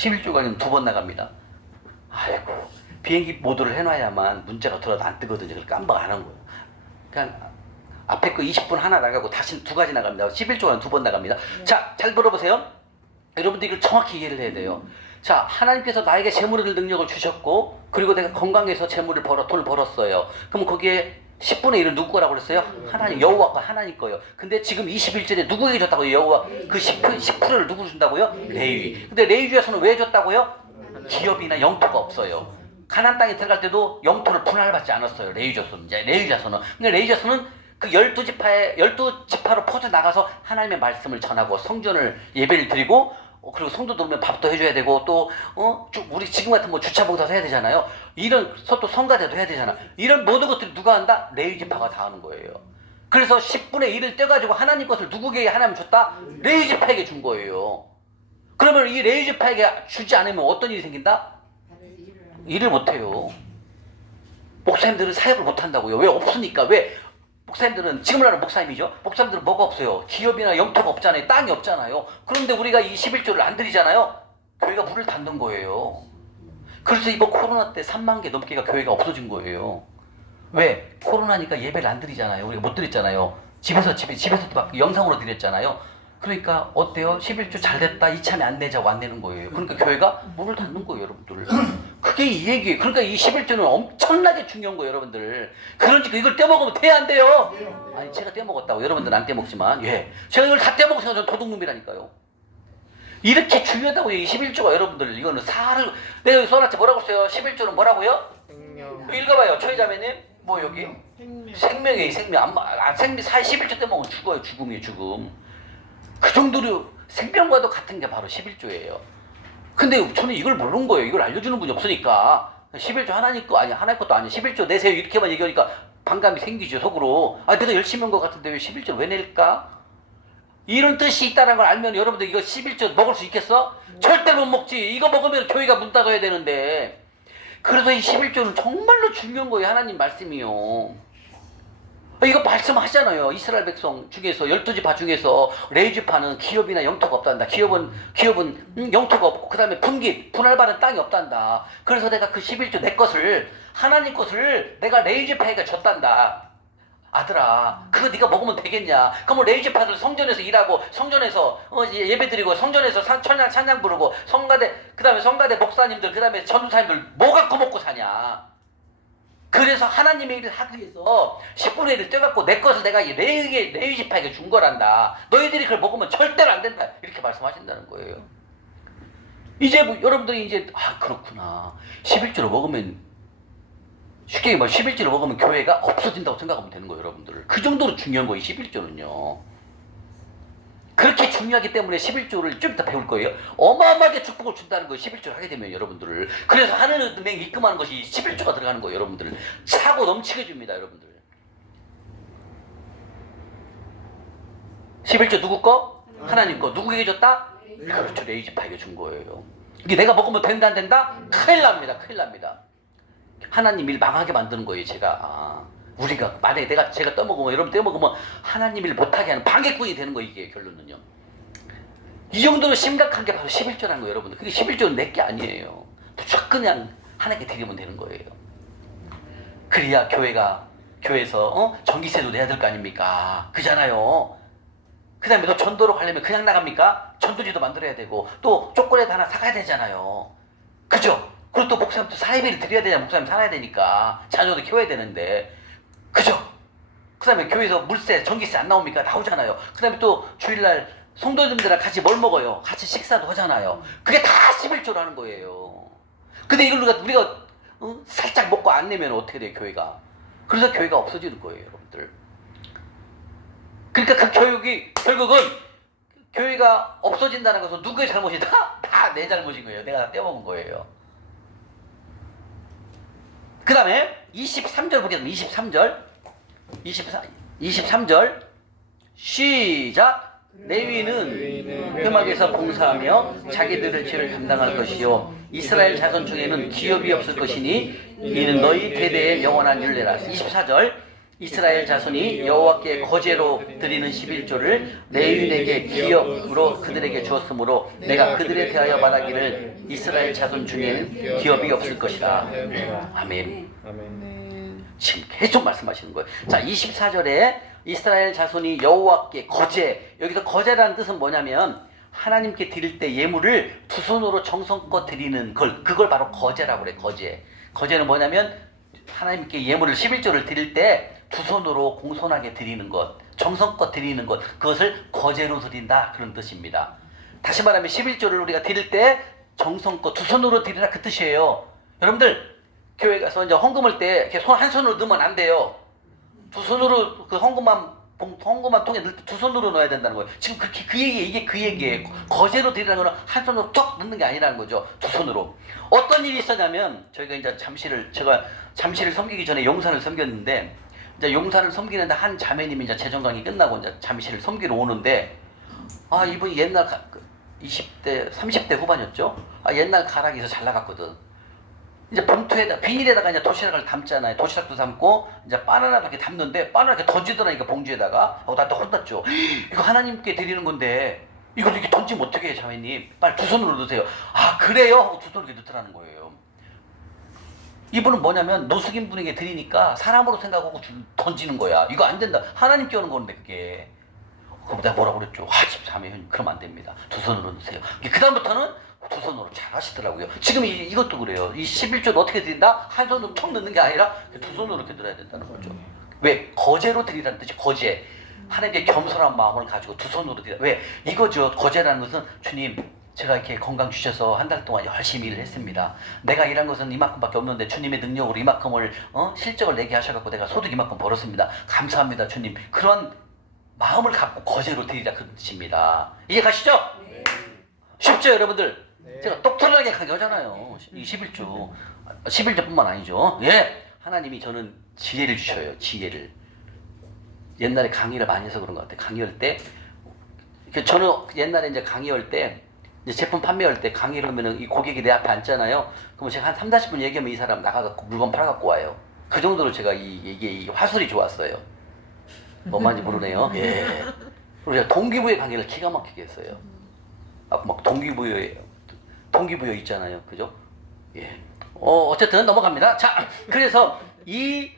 11조가 아니면 2번 나갑니다. 아이고, 비행기 모드를 해놔야만 문자가 들어도 안 뜨거든요. 그걸 깜빡 안 한 거예요. 그냥 앞에 거 20분 하나 나가고 다시 2가지 나갑니다. 11조가 2번 나갑니다. 자, 잘 들어보세요. 여러분들 이걸 정확히 이해를 해야 돼요. 자, 하나님께서 나에게 재물을 능력을 주셨고, 그리고 내가 건강해서 재물을 돈을 벌었어요. 그럼 거기에 10분의 1은 누구 거라고 그랬어요? 하나님, 여호와가 하나님 거예요. 근데 지금 21절에 누구에게 줬다고요? 여호와. 그 10%를 누구로 준다고요? 레위. 근데 레위 중에서는 왜 줬다고요? 기업이나 영토가 없어요. 가나안 땅에 들어갈 때도 영토를 분할받지 않았어요. 레위 자손은. 레위 자손은. 근데 레위 자손은 그 12지파로 퍼져 나가서 하나님의 말씀을 전하고 성전을 예배를 드리고, 그리고 성도들 오면 밥도 해줘야 되고, 또 우리 지금 같은 뭐 주차 봉사도 해야 되잖아요. 이런 또 성가대도 해야 되잖아. 이런 모든 것들이 누가 한다? 레위 지파가 다 하는 거예요. 그래서 10분의 1을 떼가지고 하나님 것을 누구에게 하나님 줬다? 레위 지파에게 준 거예요. 그러면 이 레위 지파에게 주지 않으면 어떤 일이 생긴다? 일을 못해요. 목사님들은 사역을 못한다고요. 왜? 없으니까. 왜? 목사님들은, 지금을 하는 목사님이죠. 목사님들은 뭐가 없어요? 기업이나 영토가 없잖아요. 땅이 없잖아요. 그런데 우리가 이 11조를 안 드리잖아요. 교회가 문을 닫는 거예요. 그래서 이번 코로나 때 3만 개 넘게가 교회가 없어진 거예요. 왜? 코로나니까 예배를 안 드리잖아요. 우리가 못 드렸잖아요. 집에서도 막 영상으로 드렸잖아요. 그러니까 어때요? 11조 잘 됐다. 이참에 안 내자고 안 내는 거예요. 그러니까 교회가 문을 닫는 거예요, 여러분들. 그게 이 얘기예요. 그러니까 이 11조는 엄청나게 중요한 거예요, 여러분들. 그러니까 이걸 떼먹으면 돼, 안 돼요? 아니, 제가 떼먹었다고. 여러분들은 안 떼먹지만, 예. 제가 이걸 다 떼먹어서 저는 도둑놈이라니까요. 이렇게 중요하다고요, 이 11조가. 여러분들, 이거는 내가 여기 써놨지. 뭐라고 써요? 11조는 뭐라고요? 생명. 읽어봐요, 초회자매님. 뭐 여기? 생명. 생명이에요, 생명. 11조 떼먹으면 죽어요, 죽음이에요, 죽음. 그 정도로 생명과도 같은 게 바로 11조예요. 근데 저는 이걸 모르는 거예요. 이걸 알려주는 분이 없으니까. 11조 하나님 거 아니야. 하나님 것도 아니야. 11조 내세요. 이렇게만 얘기하니까 반감이 생기죠, 속으로. 아, 내가 열심히 한 것 같은데 왜 11조 왜 낼까? 이런 뜻이 있다는 걸 알면 여러분들 이거 11조 먹을 수 있겠어? 절대로 못 먹지. 이거 먹으면 교회가 문 닫아야 되는데. 그래서 이 11조는 정말로 중요한 거예요. 하나님 말씀이요. 이거 말씀하잖아요. 이스라엘 백성 중에서 12지파 중에서 레위지파는 기업이나 영토가 없단다. 기업은 영토가 없고 그 다음에 분할받은 땅이 없단다. 그래서 내가 그 11조 내 것을, 하나님 것을 내가 레위지파에게 줬단다. 아들아, 그거 네가 먹으면 되겠냐? 그럼 레위지파들 성전에서 일하고, 성전에서 예배드리고, 성전에서 찬양 부르고, 그 다음에 성가대 목사님들, 그 다음에 전도사님들 뭐 갖고 먹고 사냐? 그래서 하나님의 일을 하기 위해서 10분의 1을 떼갖고 내 것을 내가 레위지파에게 준 거란다. 너희들이 그걸 먹으면 절대로 안 된다. 이렇게 말씀하신다는 거예요. 이제 여러분들이 이제 그렇구나. 11조를 먹으면, 쉽게 얘기하면 11조를 먹으면 교회가 없어진다고 생각하면 되는 거예요, 여러분들. 그 정도로 중요한 거예요, 11조는요. 그렇게 중요하기 때문에 11조를 좀 이따 배울 거예요. 어마어마하게 축복을 준다는 거예요, 11조를 하게 되면 여러분들을. 그래서 하늘은행 입금하는 것이 11조가 들어가는 거예요, 여러분들. 차고 넘치게 줍니다, 여러분들. 11조 누구 거? 하나님 거. 누구에게 줬다? 그렇죠, 레위지파에게 준 거예요. 이게 내가 먹으면 된다 안 된다? 큰일 납니다, 큰일 납니다. 하나님 일 망하게 만드는 거예요, 제가. 우리가 만약에 제가 떠먹으면, 여러분 떠먹으면 하나님 일 못하게 하는 방해꾼이 되는 거, 이게 결론은요. 이 정도로 심각한 게 바로 11조라는 거예요, 여러분들. 그게 11조는 내 게 아니에요. 쫙 그냥 하나님께 드리면 되는 거예요. 그래야 교회에서 전기세도 내야 될 거 아닙니까? 그잖아요. 그 다음에 너 전도로 가려면 그냥 나갑니까? 전도지도 만들어야 되고, 또 초콜릿 하나 사가야 되잖아요. 그죠? 그리고 또 목사님도 사회비를 드려야 되냐, 목사님 살아야 되니까. 자녀도 키워야 되는데. 그죠? 그 다음에 교회에서 물세, 전기세 안 나옵니까? 나오잖아요. 그 다음에 또 주일날 성도님들이랑 같이 뭘 먹어요? 같이 식사도 하잖아요. 그게 다 11조라는 거예요. 근데 이걸 우리가 살짝 먹고 안 내면 어떻게 돼요, 교회가? 그래서 교회가 없어지는 거예요, 여러분들. 그러니까 그 교육이 결국은 교회가 없어진다는 것은 누구의 잘못이다? 다 내 잘못인 거예요. 내가 다 떼먹은 거예요. 그 다음에 23절 보겠습니다. 23절 시작. 레위는 회막에서 봉사하며 자기들의 죄를 담당할 것이요 이스라엘 자손 중에는 기업이 없을 것이니 이는 너희 대대의 영원한 율례라. 24절 이스라엘 자손이 여호와께 거제로 드리는 11조를 레위인에게 기업으로 그들에게 주었으므로 내가 그들에 대하여 말하기를 이스라엘 자손 중에는 기업이 없을 것이다. 아멘. 지금 계속 말씀하시는 거예요. 자, 24절에 이스라엘 자손이 여호와께 거제, 여기서 거제라는 뜻은 뭐냐면 하나님께 드릴 때 예물을 두 손으로 정성껏 드리는 그걸 바로 거제라고 그래. 거제는 뭐냐면 하나님께 예물을 11조를 드릴 때 두 손으로 공손하게 드리는 것, 정성껏 드리는 것, 그것을 거제로 드린다, 그런 뜻입니다. 다시 말하면 11조를 우리가 드릴 때 정성껏 두 손으로 드리라, 그 뜻이에요. 여러분들 교회 가서 이제 헌금할 때 이렇게 손 한 손으로 넣으면 안 돼요. 두 손으로 그 헌금함 통에 넣을 때 두 손으로 넣어야 된다는 거예요. 지금 그렇게 이게 그 얘기예요. 거제로 드리라는 거는 한 손으로 툭 넣는 게 아니라는 거죠. 두 손으로. 어떤 일이 있었냐면 저희가 이제 제가 잠시를 섬기기 전에 용산을 섬겼는데, 이제 용산을 섬기는데 한 자매님이 이제 재정강의 끝나고 이제 잠시를 섬기러 오는데, 이분이 옛날 20대 30대 후반이었죠. 옛날 가락에서 잘 나갔거든. 이제 봉투에다 비닐에다가 이제 도시락을 담잖아요. 도시락도 담고 이제 바나나도 이렇게 담는데 바나나 이렇게 던지더라니까, 봉지에다가. 나한테 혼났죠. 이거 하나님께 드리는 건데 이걸 이렇게 던지면 어떻게 해요, 자매님? 빨리 두 손으로 넣으세요. 그래요? 하고 두 손으로 이렇게 넣더라는 거예요. 이분은 뭐냐면 노숙인 분에게 드리니까 사람으로 생각하고 던지는 거야. 이거 안 된다. 하나님께 오는 건데 그게. 그럼 내가 뭐라고 그랬죠? 자매, 그러면 안 됩니다. 두 손으로 넣으세요. 그 다음부터는 두 손으로 잘 하시더라고요. 지금 이것도 그래요. 이 11조는 어떻게 드린다? 한 손으로 툭 넣는 게 아니라 두 손으로 이렇게 들어야 된다는 거죠. 왜? 거제로 드리라는 뜻이 거제. 하나님께 겸손한 마음을 가지고 두 손으로 드리라. 왜? 이거죠. 거제라는 것은 주님, 제가 이렇게 건강 주셔서 한 달 동안 열심히 일을 했습니다. 내가 일한 것은 이만큼밖에 없는데 주님의 능력으로 이만큼을 실적을 내게 하셔갖고 내가 소득 이만큼 벌었습니다. 감사합니다, 주님. 그런 마음을 갖고 거제로 드리라, 그 뜻입니다. 이해 가시죠? 네. 쉽죠, 여러분들? 네. 제가 똑똑하게 강요하잖아요. 이 11조뿐만 아니죠. 예, 하나님이 저는 지혜를 주셔요. 지혜를. 옛날에 강의를 많이 해서 그런 것 같아요. 강의할 때 저는 옛날에 이제 강의할 때 이제 제품 판매할 때 강의를 하면은 이 고객이 내 앞에 앉잖아요. 그러면 제가 한 3-40분 얘기하면 이 사람 나가갖고 물건 팔아갖고 와요. 그 정도로 제가 이 화술이 좋았어요. 뭐만지 모르네요. 예. 그리고 제가 동기부여 강의를 기가 막히게 했어요. 막 동기부여 있잖아요. 그죠? 예. 어쨌든 넘어갑니다. 자, 그래서 이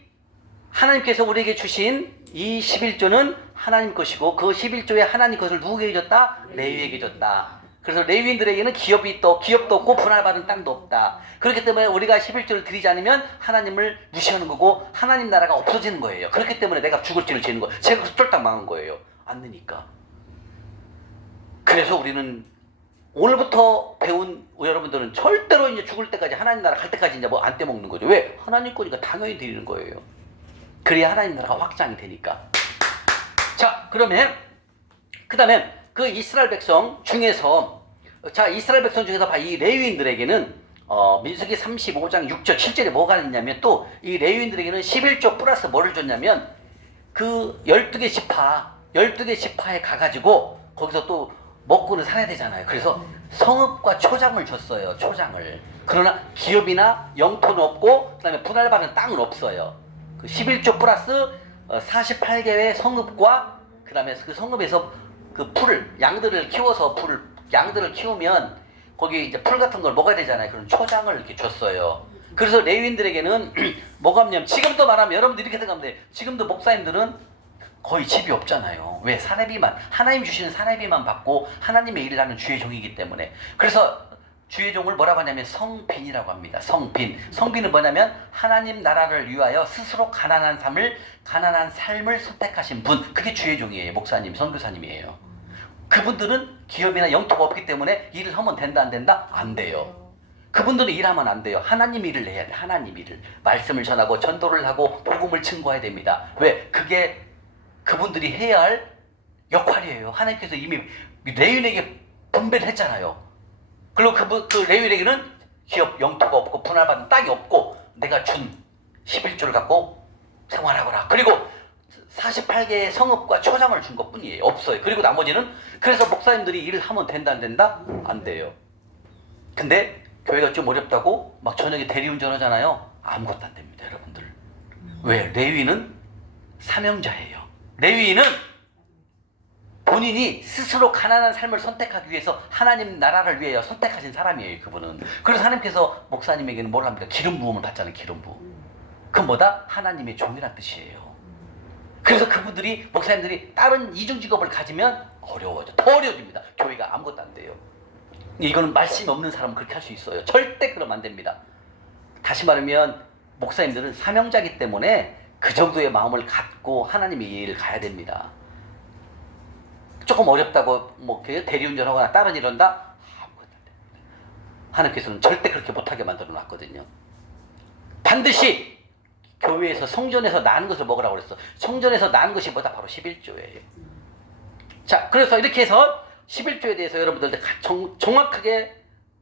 하나님께서 우리에게 주신 이 11조는 하나님 것이고, 그 11조에 하나님 것을 누구에게 줬다? 레위에게 줬다. 그래서 레위인들에게는 기업도 없고 분할받은 땅도 없다. 그렇기 때문에 우리가 11조를 드리지 않으면 하나님을 무시하는 거고 하나님 나라가 없어지는 거예요. 그렇기 때문에 내가 죽을 죄를 지는 거예요. 제가 쫄딱 망한 거예요. 안 되니까. 그래서 우리는 오늘부터 배운 여러분들은 절대로 이제 죽을 때까지, 하나님 나라 갈 때까지 이제 뭐 안 떼먹는 거죠. 왜? 하나님 거니까 당연히 드리는 거예요. 그래야 하나님 나라가 확장이 되니까. 자, 그러면 그 다음에 그 이스라엘 백성 중에서, 이스라엘 백성 중에서 이 레위인들에게는 민수기 35장 6절 7절에 뭐가 있냐면, 또 이 레위인들에게는 11조 플러스 뭐를 줬냐면, 그 12개 지파에 가가지고 거기서 또 먹고는 살아야 되잖아요. 그래서 성읍과 초장을 줬어요. 초장을. 그러나 기업이나 영토는 없고 그 다음에 분할받은 땅은 없어요. 그 11조 플러스 48개의 성읍과 그 다음에 그 성읍에서 그 양들을 키워서 양들을 키우면 거기 이제 풀 같은 걸 먹어야 되잖아요. 그런 초장을 이렇게 줬어요. 그래서 레위인들에게는 뭐가 없냐면, 지금도 말하면 여러분들 이렇게 생각하면 돼요. 지금도 목사님들은 거의 집이 없잖아요. 왜? 사례비만, 하나님 주시는 사례비만 받고 하나님의 일을 하는 주의 종이기 때문에. 그래서 주의 종을 뭐라고 하냐면 성빈이라고 합니다. 성빈은 뭐냐면 하나님 나라를 위하여 스스로 가난한 삶을 선택하신 분, 그게 주의 종이에요. 목사님, 선교사님이에요. 그분들은 기업이나 영토가 없기 때문에 일을 하면 된다 안 된다? 안 돼요. 그분들은 일하면 안 돼요. 하나님 일을 해야 돼. 하나님 일을. 말씀을 전하고 전도를 하고 복음을 증거해야 됩니다. 왜? 그게 그분들이 해야 할 역할이에요. 하나님께서 이미 레위인에게 분배를 했잖아요. 그리고 그 레위인에게는 기업, 영토가 없고 분할받은 땅이 없고 내가 준 11조를 갖고 생활하거라. 그리고 48개의 성읍과 초장을 준 것뿐이에요. 없어요. 그리고 나머지는, 그래서 목사님들이 일을 하면 된다 안 된다? 안 돼요. 근데 교회가 좀 어렵다고 막 저녁에 대리운전 하잖아요. 아무것도 안 됩니다, 여러분들. 왜? 레위는 사명자예요. 레위인은 본인이 스스로 가난한 삶을 선택하기 위해서 하나님 나라를 위해 선택하신 사람이에요. 그분은. 그래서 하나님께서 목사님에게는 뭘 합니까? 기름 부음을 받잖아요. 기름 부음. 그건 뭐다? 하나님의 종이란 뜻이에요. 그래서 그분들이, 목사님들이 다른 이중 직업을 가지면 어려워져. 더 어려워집니다. 교회가 아무것도 안 돼요. 이거는 말씀이 없는 사람은 그렇게 할 수 있어요. 절대 그러면 안 됩니다. 다시 말하면 목사님들은 사명자이기 때문에 그 정도의 마음을 갖고 하나님의 일을 가야 됩니다. 조금 어렵다고 뭐 대리운전하거나 다른 일 한다? 아무것도 안 됩니다. 하나님께서는 절대 그렇게 못하게 만들어 놨거든요. 반드시 교회에서 성전에서 나는 것을 먹으라고 그랬어. 성전에서 나는 것이 뭐다? 바로 11조예요. 자, 그래서 이렇게 해서 11조에 대해서 여러분들한테 정확하게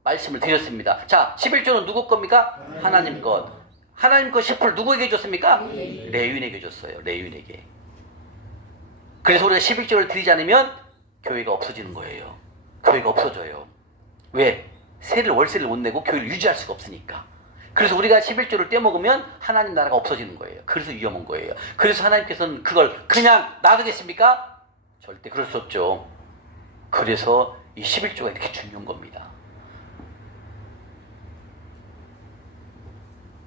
말씀을 드렸습니다. 자, 11조는 누구 겁니까? 하나님 것. 하나님 것 10%를 누구에게 줬습니까? 레위인에게 줬어요. 레위인에게. 그래서 우리가 11조를 드리지 않으면 교회가 없어지는 거예요. 교회가 없어져요. 왜? 월세를 못 내고 교회를 유지할 수가 없으니까. 그래서 우리가 11조를 떼먹으면 하나님 나라가 없어지는 거예요. 그래서 위험한 거예요. 그래서 하나님께서는 그걸 그냥 놔두겠습니까? 절대 그럴 수 없죠. 그래서 이 11조가 이렇게 중요한 겁니다.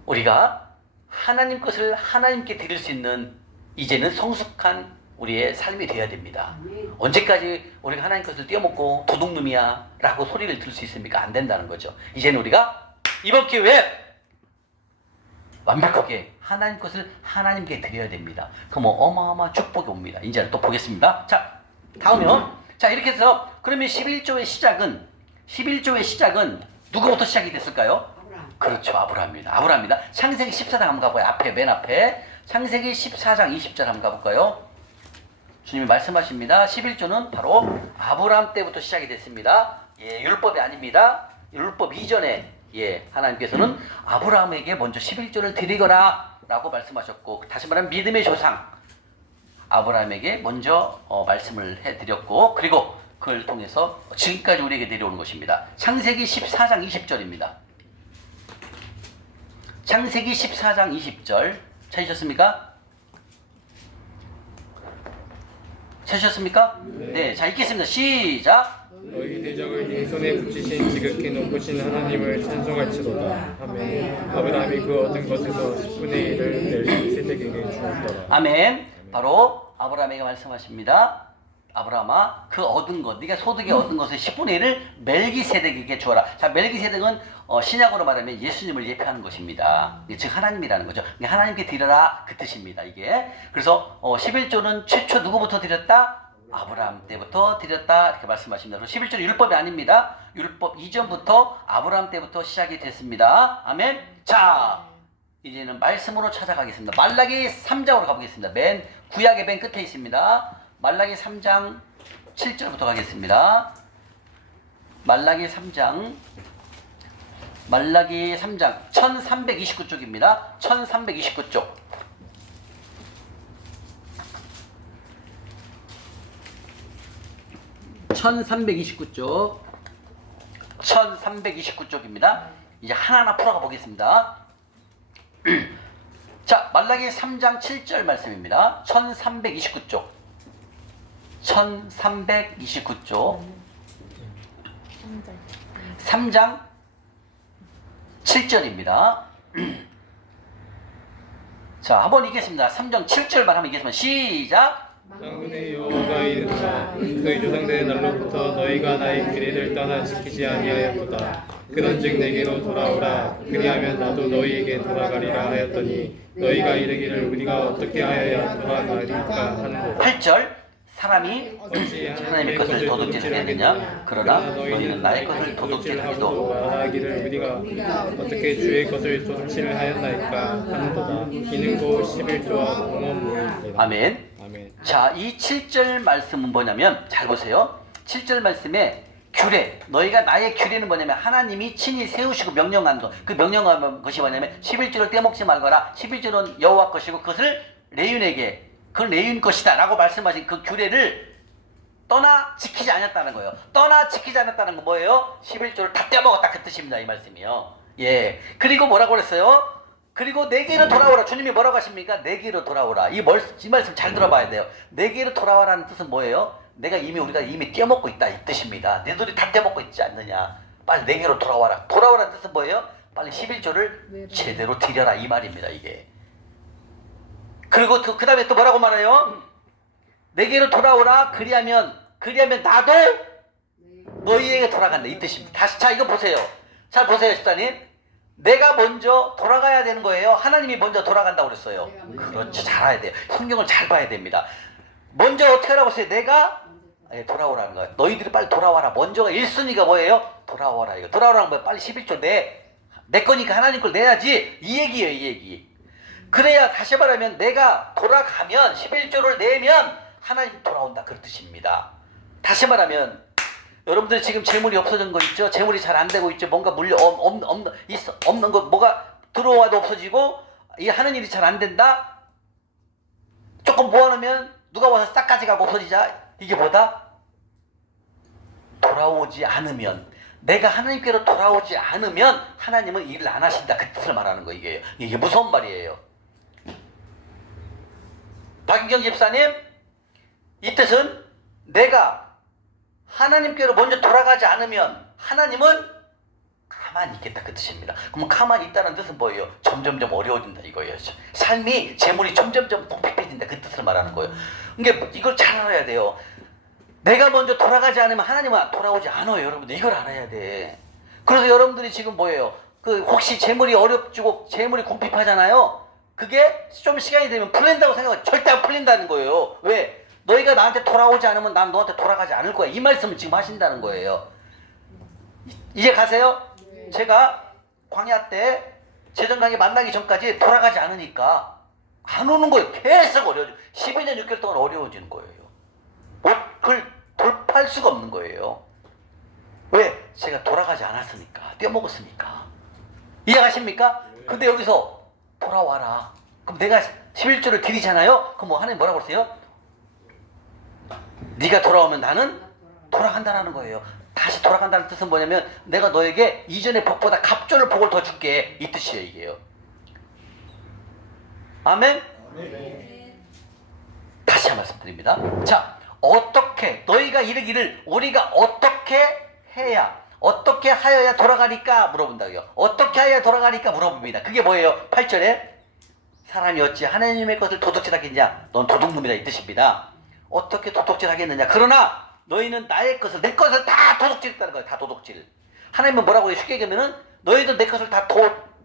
우리가 하나님 것을 하나님께 드릴 수 있는 이제는 성숙한 우리의 삶이 되어야 됩니다. 언제까지 우리가 하나님 것을 떼어먹고 도둑놈이야 라고 소리를 들을 수 있습니까? 안 된다는 거죠. 이제는 우리가 이번 기회에 완벽하게 하나님 것을 하나님께 드려야 됩니다. 그럼 어마어마한 축복이 옵니다. 이제는 또 보겠습니다. 자, 다음은 자, 이렇게 해서 그러면 11조의 시작은 누구부터 시작이 됐을까요? 그렇죠. 아브라함입니다. 창세기 14장 한번 가볼까요? 맨 앞에 창세기 14장 20절 한번 가볼까요? 주님이 말씀하십니다. 11조는 바로 아브라함 때부터 시작이 됐습니다. 예, 율법이 아닙니다. 율법 이전에 하나님께서는 아브라함에게 먼저 11조를 드리거라 라고 말씀하셨고, 다시 말하면 믿음의 조상 아브라함에게 먼저 말씀을 해드렸고, 그리고 그걸 통해서 지금까지 우리에게 내려오는 것입니다. 창세기 14장 20절입니다. 창세기 14장 20절 찾으셨습니까? 네, 자, 읽겠습니다. 시작. 너희 대적을 네 손에 붙이신 지극히 높으신 하나님을 찬송할지로다. 아멘. 아브라함이 그 얻은 것에서 10분의 1을 멜기세덱에게 주었더라. 아멘. 바로 아브라함에게 말씀하십니다. 아브라함아, 그 얻은 것, 네가 소득에 얻은 것의 10분의 1을 멜기세덱에게 주어라. 자, 멜기세덱은 신약으로 말하면 예수님을 예표하는 것입니다. 즉 하나님이라는 거죠. 하나님께 드려라 그 뜻입니다. 이게. 그래서 11조는 최초 누구부터 드렸다? 아브라함 때부터 드렸다 이렇게 말씀하십니다. 11조는 율법이 아닙니다. 율법 이전부터 아브라함 때부터 시작이 됐습니다. 아멘. 자, 이제는 말씀으로 찾아가겠습니다. 말라기 3장으로 가보겠습니다. 구약의 맨 끝에 있습니다. 말라기 3장 7절부터 가겠습니다. 말라기 3장 1329쪽입니다. 1329쪽. 1329쪽. 1329쪽입니다. 이제 하나하나 풀어가 보겠습니다. 자, 말라기 3장 7절 말씀입니다. 1329쪽. 1329쪽. 3장 7절입니다. 자, 한번 읽겠습니다. 3장 7절만 한번 읽겠습니다. 시작. 만군의 여호와가 이르노라. 너희 조상들의 날로부터 너희가 나의 규례를 떠나 지키지 아니하였도다. 그런즉 내게로 돌아오라. 그리하면 나도 너희에게 돌아가리라 하였더니 너희가 이르기를 우리가 어떻게 하여야 돌아가리까 하는도다. 8절. 사람이 하나님의 것을 도둑질하느냐? 그러나 너희는 나의 것을 도둑질하기도 하기를 우리가 어떻게 주의 것을 도둑질을 하였나이까 하는도다. 이는 곧 11조와 공업무이니라. 아멘. 자, 이 7절 말씀은 뭐냐면, 잘 보세요. 7절 말씀에 규례, 너희가 나의 규례는 뭐냐면 하나님이 친히 세우시고 명령한 것, 그 명령한 것이 뭐냐면 11조를 떼먹지 말거라. 11조는 여호와 것이고 그것을 레위인에게, 그건 레위인 것이다 라고 말씀하신 그 규례를 떠나 지키지 않았다는 거예요. 떠나 지키지 않았다는 건 뭐예요? 11조를 다 떼먹었다 그 뜻입니다. 이 말씀이요. 예. 그리고 뭐라고 그랬어요? 그리고 내게로 돌아오라. 주님이 뭐라고 하십니까? 내게로 돌아오라. 이 말씀 잘 들어봐야 돼요. 내게로 돌아와라는 뜻은 뭐예요? 우리가 이미 떼어먹고 있다 이 뜻입니다. 너희들이 다 떼어먹고 있지 않느냐. 빨리 내게로 돌아와라. 돌아오라는 뜻은 뭐예요? 빨리 11조를 제대로 드려라 이 말입니다. 이게. 그리고 그 다음에 또 뭐라고 말해요? 내게로 돌아오라. 그리하면 나도 너희에게 돌아간다 이 뜻입니다. 다시 자 이거 보세요. 잘 보세요 집사님. 내가 먼저 돌아가야 되는 거예요? 하나님이 먼저 돌아간다고 그랬어요? 그렇죠. 잘 알아야 돼요. 성경을 잘 봐야 됩니다. 먼저 어떻게 하라고 했어요? 내가 돌아오라는 거예요. 너희들이 빨리 돌아와라. 먼저가 1순위가 뭐예요? 돌아와라. 이거 돌아오라는 거예요. 빨리 11조 내 거니까 하나님 걸 내야지. 이 얘기예요. 이 얘기. 그래야 다시 말하면 내가 돌아가면 11조를 내면 하나님 돌아온다 그 뜻입니다. 다시 말하면 여러분들 지금 재물이 없어진 거 있죠? 재물이 잘 안 되고 있죠? 뭔가 없는 거 뭐가 들어와도 없어지고 이 하는 일이 잘 안 된다? 조금 모아놓으면 누가 와서 싹 가져가고 없어지자. 이게 뭐다? 돌아오지 않으면 내가 하나님께로 돌아오지 않으면 하나님은 일을 안 하신다 그 뜻을 말하는 거 이게 무서운 말이에요. 박인경 집사님 이 뜻은 내가 하나님께로 먼저 돌아가지 않으면 하나님은 가만히 있겠다 그 뜻입니다. 그럼 가만히 있다는 뜻은 뭐예요? 점점점 어려워진다 이거예요. 삶이 재물이 점점점 팽팽해진다 그 뜻을 말하는 거예요. 그러니까 이걸 잘 알아야 돼요. 내가 먼저 돌아가지 않으면 하나님은 돌아오지 않아요. 여러분들 이걸 알아야 돼. 그래서 여러분들이 지금 뭐예요? 혹시 재물이 어렵지고 재물이 궁핍하잖아요. 그게 좀 시간이 되면 풀린다고 생각하면 절대 안 풀린다는 거예요. 왜? 너희가 나한테 돌아오지 않으면 난 너한테 돌아가지 않을 거야. 이 말씀을 지금 하신다는 거예요. 이제 가세요? 네. 제가 광야 때 재정강에 만나기 전까지 돌아가지 않으니까 안 오는 거예요. 계속 어려워져. 12년 6개월 동안 어려워지는 거예요. 그걸 돌파할 수가 없는 거예요. 왜? 제가 돌아가지 않았으니까. 떼어먹었으니까. 이해가십니까? 근데 여기서 돌아와라. 그럼 내가 11조를 드리잖아요? 그럼 하나님 뭐라고 그러세요? 네가 돌아오면 나는 돌아간다라는 거예요. 다시 돌아간다는 뜻은 뭐냐면 내가 너에게 이전의 복보다 갑절을 복을 더 줄게 이 뜻이에요. 이게요. 아멘? 네. 다시 한 말씀 드립니다. 자, 어떻게 너희가 이르기를 우리가 어떻게 하여야 돌아가리까 물어본다고요. 어떻게 하여야 돌아가리까 물어봅니다. 그게 뭐예요? 8절에 사람이 어찌 하나님의 것을 도둑질하겠냐? 넌 도둑놈이다 이 뜻입니다. 어떻게 도둑질하겠느냐? 그러나 너희는 내 것을 다 도둑질했다는 거예요. 다 도둑질. 하나님은 뭐라고 해요? 쉽게 얘기하면은 너희도 내 것을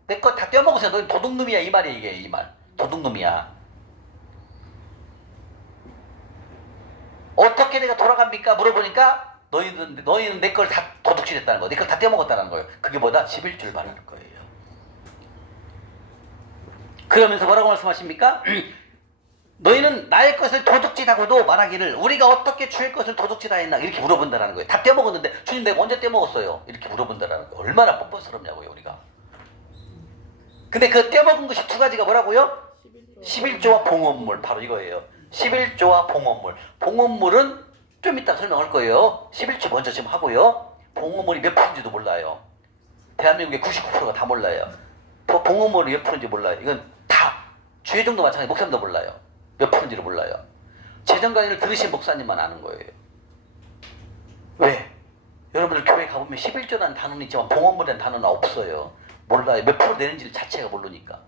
내 것 다 떼어먹으세요. 너희는 도둑놈이야 이 말이에요. 이게 이 말. 도둑놈이야. 어떻게 내가 돌아갑니까? 물어보니까 너희는 내 걸 다 도둑질했다는 거예요. 내 걸 다 떼어먹었다는 거예요. 그게 뭐다? 11줄 말하는 거예요. 그러면서 뭐라고 말씀하십니까? 너희는 나의 것을 도둑질하고도 말하기를 우리가 어떻게 주의 것을 도둑질하였나 이렇게 물어본다는 거예요. 다 떼어먹었는데 주님 내가 언제 떼어먹었어요? 이렇게 물어본다는 거예요. 얼마나 뻔뻔스럽냐고요 우리가. 근데 그 떼어먹은 것이 두 가지가 뭐라고요? 11조와 봉헌물 바로 이거예요. 11조와 봉헌물. 봉헌물은 좀 이따 설명할 거예요. 11조 먼저 지금 하고요. 봉헌물이 몇 프로인지도 몰라요. 대한민국의 99%가 다 몰라요. 봉헌물이 몇 프로인지 몰라요. 이건 다 주의정도 마찬가지 목사님도 몰라요. 몇 프로인지를 몰라요. 재정 강의를 들으신 목사님만 아는 거예요. 왜? 여러분들 교회 가보면 11조라는 단어는 있지만 봉헌물이라는 단어는 없어요. 몰라요. 몇 프로 내는지 자체가 모르니까.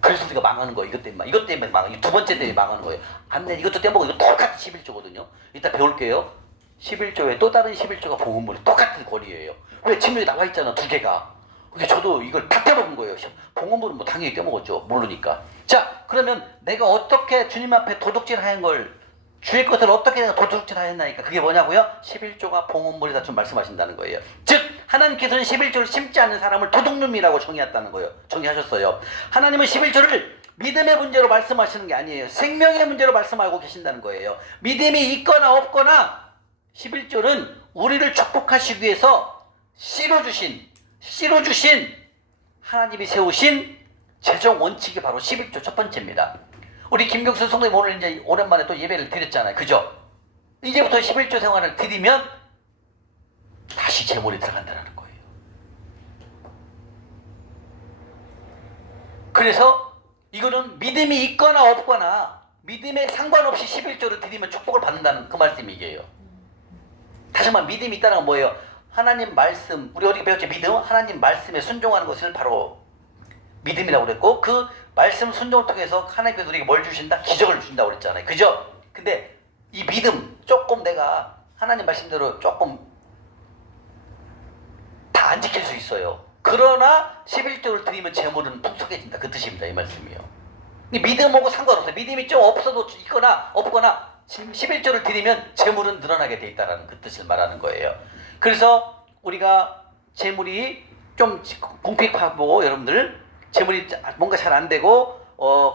그래서 우리가 망하는 거예요. 이것 때문에 망하는 두 번째 때문에 망하는 거예요. 안 내, 이것도 떼먹어. 이거 똑같이 11조거든요. 이따 배울게요. 11조에 또 다른 11조가 봉헌물이 똑같은 권리예요. 왜? 지금 여기 나와 있잖아. 두 개가. 근데 저도 이걸 다 떼먹은 거예요. 봉헌물은 뭐 당연히 떼먹었죠. 모르니까. 자, 그러면 내가 어떻게 주님 앞에 도둑질하는 걸 주의 것을 어떻게 내가 도둑질하였나니까 그게 뭐냐고요? 11조가 봉헌물이다 좀 말씀하신다는 거예요. 즉 하나님께서는 11조를 심지 않는 사람을 도둑놈이라고 정의했다는 거예요. 정의하셨어요. 하나님은 11조를 믿음의 문제로 말씀하시는 게 아니에요. 생명의 문제로 말씀하고 계신다는 거예요. 믿음이 있거나 없거나 11조는 우리를 축복하시기 위해서 씨로 주신 하나님이 세우신 재정 원칙이 바로 11조 첫 번째입니다. 우리 김경수 성도님 오늘 이제 오랜만에 또 예배를 드렸잖아요. 그죠? 이제부터 11조 생활을 드리면 다시 재물이 들어간다는 거예요. 그래서 이거는 믿음이 있거나 없거나 믿음에 상관없이 11조를 드리면 축복을 받는다는 그 말씀이에요. 다시 말해 믿음이 있다는 건 뭐예요? 하나님 말씀, 우리 어디 배웠죠? 믿음? 하나님 말씀에 순종하는 것을 바로 믿음이라고 그랬고, 그 말씀 순종을 통해서 하나님께서 우리에게 뭘 주신다? 기적을 주신다고 그랬잖아요. 그죠? 근데 이 믿음, 조금 내가 하나님 말씀대로 조금 다 안 지킬 수 있어요. 그러나 11조를 드리면 재물은 풍성해진다. 그 뜻입니다. 이 말씀이요. 이 믿음하고 상관없어요. 믿음이 좀 없어도 있거나 없거나 11조를 드리면 재물은 늘어나게 돼 있다는 그 뜻을 말하는 거예요. 그래서 우리가 재물이 좀 공핍하고 여러분들 재물이 뭔가 잘 안 되고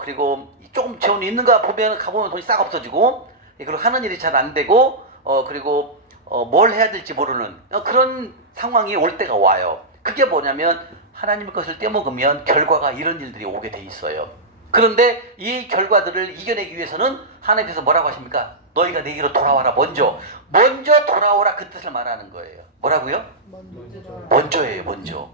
그리고 조금 재원이 있는가 보면 가보면 돈이 싹 없어지고 그리고 하는 일이 잘 안 되고 그리고 뭘 해야 될지 모르는 그런 상황이 올 때가 와요. 그게 뭐냐면 하나님의 것을 떼먹으면 결과가 이런 일들이 오게 돼 있어요. 그런데 이 결과들을 이겨내기 위해서는 하나님께서 뭐라고 하십니까? 너희가 내게로 돌아와라. 먼저 돌아오라. 그 뜻을 말하는 거예요. 뭐라고요? 먼저예요. 먼저.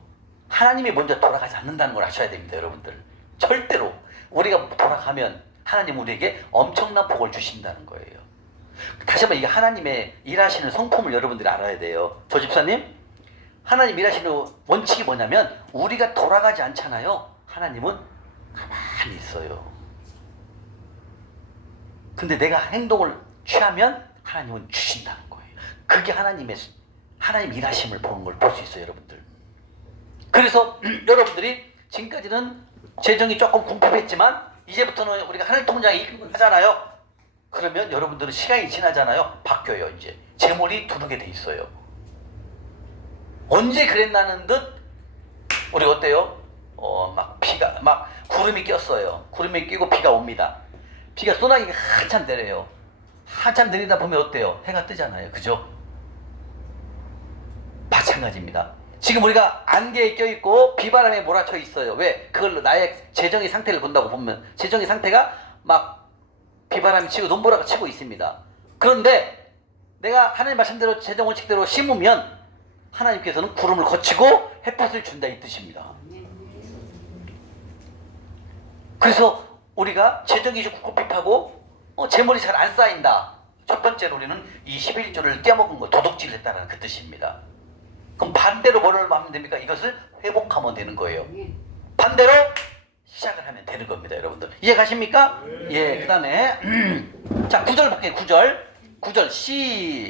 하나님이 먼저 돌아가지 않는다는 걸 아셔야 됩니다. 여러분들. 절대로 우리가 돌아가면 하나님 우리에게 엄청난 복을 주신다는 거예요. 다시 한번 이게 하나님의 일하시는 성품을 여러분들이 알아야 돼요. 저 집사님, 하나님 일하시는 원칙이 뭐냐면 우리가 돌아가지 않잖아요. 하나님은 가만히 있어요. 근데 내가 행동을 취하면 하나님은 주신다는 거예요. 그게 하나님 일하심을 보는 걸 볼 수 있어요. 여러분들. 그래서 여러분들이 지금까지는 재정이 조금 궁핍했지만 이제부터는 우리가 하늘 통장에 입금하잖아요. 그러면 여러분들은 시간이 지나잖아요. 바뀌어요. 이제 재물이 두르게 돼 있어요. 언제 그랬나는 듯 우리 어때요? 막 구름이 꼈어요. 구름이 끼고 비가 옵니다. 비가 소나기가 한참 내려요. 한참 내리다 보면 어때요? 해가 뜨잖아요. 그죠? 마찬가지입니다. 지금 우리가 안개에 껴있고 비바람에 몰아쳐 있어요. 왜? 그걸로 나의 재정의 상태를 본다고 보면 재정의 상태가 막 비바람이 치고 눈보라가 치고 있습니다. 그런데 내가 하나님 말씀대로 재정 원칙대로 심으면 하나님께서는 구름을 거치고 햇볕을 준다 이 뜻입니다. 그래서 우리가 재정이 좀 궁핍하고 재물이 잘 안 쌓인다. 첫 번째로 우리는 이 11조를 떼먹은 거 도둑질을 했다는 그 뜻입니다. 그럼 반대로 뭐를 하면 됩니까? 이것을 회복하면 되는 거예요. 반대로 시작을 하면 되는 겁니다. 여러분들 이해 가십니까? 예. 그 다음에 자 9절 볼게요. 9절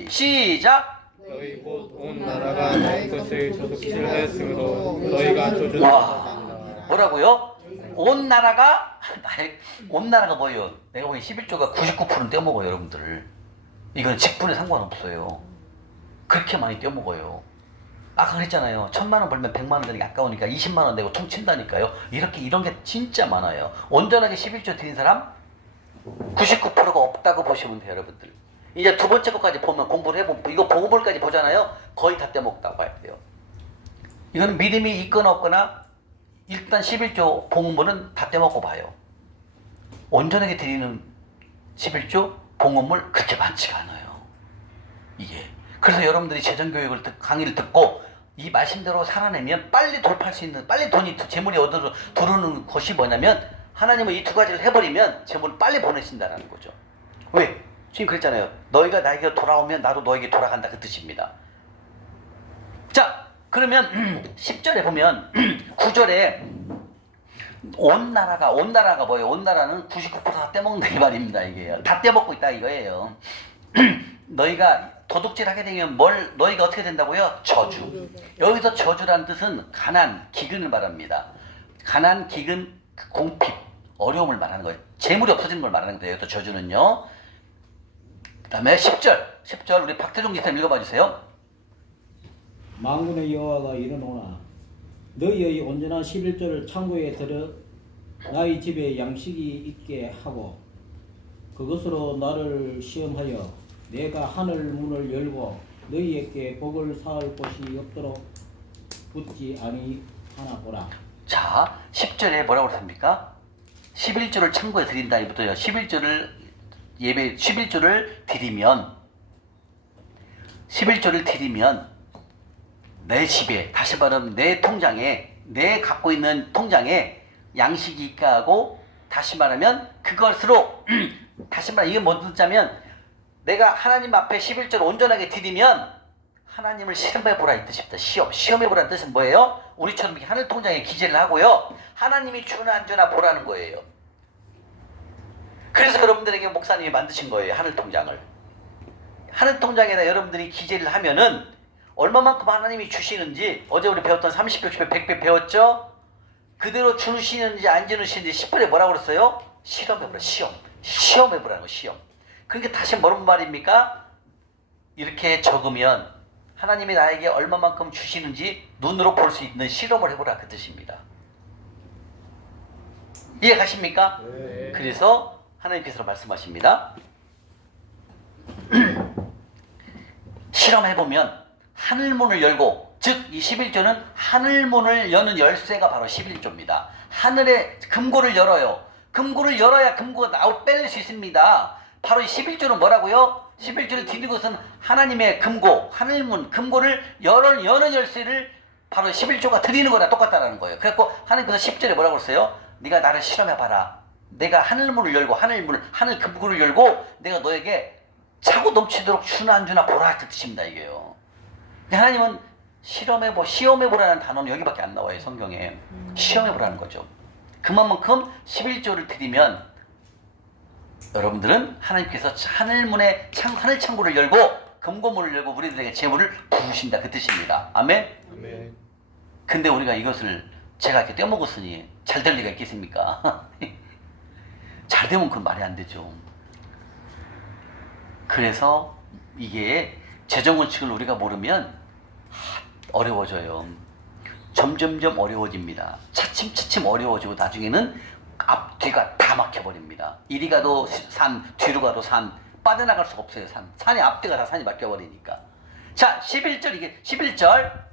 시작. 너희 곧 온 나라가 너희 것을 도둑질하였으므로 너희가 조주하라. 뭐라고요? 온 나라가 뭐예요? 내가 보기엔 11조가 99%는 떼먹어요. 여러분들 이건 직분에 상관없어요. 그렇게 많이 떼먹어요. 아까 그랬잖아요. 1,000만 원 벌면 100만 원 되는 게 아까우니까 20만 원 내고 퉁친다니까요. 이런 게 진짜 많아요. 온전하게 11조 드린 사람 99%가 없다고 보시면 돼요. 여러분들 이제 두 번째 것까지 보면 공부를 해보면 이거 보고볼까지 보잖아요. 거의 다 떼먹다고 봐야 돼요. 이건 믿음이 있거나 없거나 일단 11조 봉헌물은 다 떼먹고 봐요. 온전하게 드리는 11조 봉헌물 그렇게 많지가 않아요. 이게 그래서 여러분들이 재정교육을 강의를 듣고 이 말씀대로 살아내면 빨리 돌파할 수 있는 빨리 재물이 들어오는 것이 뭐냐면 하나님은 이 두 가지를 해버리면 재물을 빨리 보내신다는 거죠. 왜? 지금 그랬잖아요. 너희가 나에게 돌아오면 나도 너에게 돌아간다 그 뜻입니다. 자 그러면 10절에 보면 9절에 온 나라가 뭐예요? 온 나라는 99%다 떼먹는다 이 말입니다. 이게 다 떼먹고 있다 이거예요. 너희가 도둑질하게 되면 너희가 어떻게 된다고요? 저주. 여기서 저주라는 뜻은 가난, 기근을 말합니다. 가난, 기근, 공핍, 어려움을 말하는 거예요. 재물이 없어지는 걸 말하는 거예요. 또 저주는요. 그 다음에 10절 우리 박태종 기사님 읽어봐 주세요. 만군의 여호와가 이르노나 너희의 온전한 11조를 창고에 들여 나의 집에 양식이 있게 하고 그것으로 나를 시험하여 내가 하늘 문을 열고 너희에게 복을 쌓을 곳이 없도록 붙지 아니하나 보라. 자 10절에 뭐라고 그랬습니까? 11조를 창고에 드린다 이부터요. 11조를 드리면 내 집에 다시 말하면 내 통장에 내 갖고 있는 통장에 양식이 있게 하고, 다시 말하면 그것으로 다시 말하면 이게 뭐 듣자면 내가 하나님 앞에 11조를 온전하게 드리면 하나님을 시험해보라 이 뜻입니다. 시험해보라는 뜻은 뭐예요? 우리처럼 이렇게 하늘 통장에 기재를 하고요, 하나님이 주나 안 주나 보라는 거예요. 그래서 여러분들에게 목사님이 만드신 거예요. 하늘 통장을. 하늘 통장에다 여러분들이 기재를 하면은 얼마만큼 하나님이 주시는지, 어제 우리 배웠던 30배, 60배, 100배 배웠죠? 그대로 주시는지 안 주시는지 10분에 뭐라고 그랬어요? 실험해보라. 시험해보라는 거, 시험. 그러니까 다시 뭐란 말입니까? 이렇게 적으면 하나님이 나에게 얼마만큼 주시는지 눈으로 볼 수 있는 실험을 해보라 그 뜻입니다. 이해 가십니까? 네. 그래서 하나님께서 말씀하십니다. 실험해보면 하늘문을 열고, 즉 이 11조는 하늘문을 여는 열쇠가 바로 11조입니다. 하늘의 금고를 열어요. 금고를 열어야 금고가 뺄 수 있습니다. 바로 이 11조는 뭐라고요? 11조를 드리는 것은 하나님의 금고, 하늘문, 금고를 여는 열쇠를 바로 11조가 드리는 거랑 똑같다는 거예요. 그래서 하나님께서 10절에 뭐라고 했어요? 네가 나를 실험해봐라. 내가 하늘문을 열고 하늘 금고를 열고 내가 너에게 차고 넘치도록 주나 안 주나 보라 그 뜻입니다. 이게요. 하나님은 시험해보라는 단어는 여기밖에 안 나와요. 성경에. 시험해보라는 거죠. 그만큼 11조를 드리면 여러분들은 하나님께서 하늘 창고를 열고 금고문을 열고 우리들에게 재물을 부으신다 그 뜻입니다. 아멘? 아멘. 근데 우리가 이것을 제가 이렇게 떼먹었으니 잘 될 리가 있겠습니까? 잘 되면 그건 말이 안 되죠. 그래서 이게 재정원칙을 우리가 모르면 어려워져요. 점점점 어려워집니다. 차츰차츰 어려워지고 나중에는 앞뒤가 다 막혀버립니다. 이리 가도 산, 뒤로 가도 산, 빠져나갈 수가 없어요. 산이 앞뒤가 다 산이 막혀버리니까. 자, 11절 이게 11절.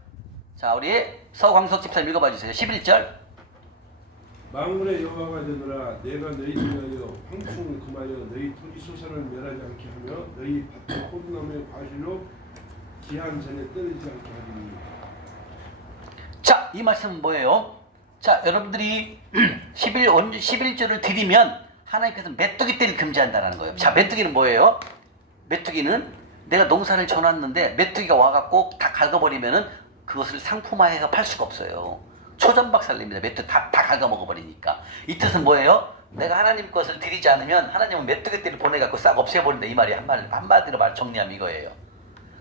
자, 우리 서광석 집사님 읽어봐 주세요. 11절. 만군의 여호와가 되노라. 내가 너희를 위하여 황충을 금하여 너희 토지 소산을 멸하지 않게 하며 너희 밭에 포도나무의 과실로 기한 전에 떨어지지 않게 하리니. 자, 이 말씀은 뭐예요? 자, 여러분들이 11조를 드리면 하나님께서 메뚜기 떼를 금지한다는 거예요. 자, 메뚜기는 뭐예요? 메뚜기는 내가 농사를 져놨는데 메뚜기가 와갖고 다 갉아버리면은 그것을 상품화해서 팔 수가 없어요. 초전박살냅니다. 메뚜기 다 갉아먹어버리니까. 이 뜻은 뭐예요? 내가 하나님 것을 드리지 않으면 하나님은 메뚜기 떼를 보내갖고 싹 없애버린다. 이 말이 한마디로 정리하면 이거예요.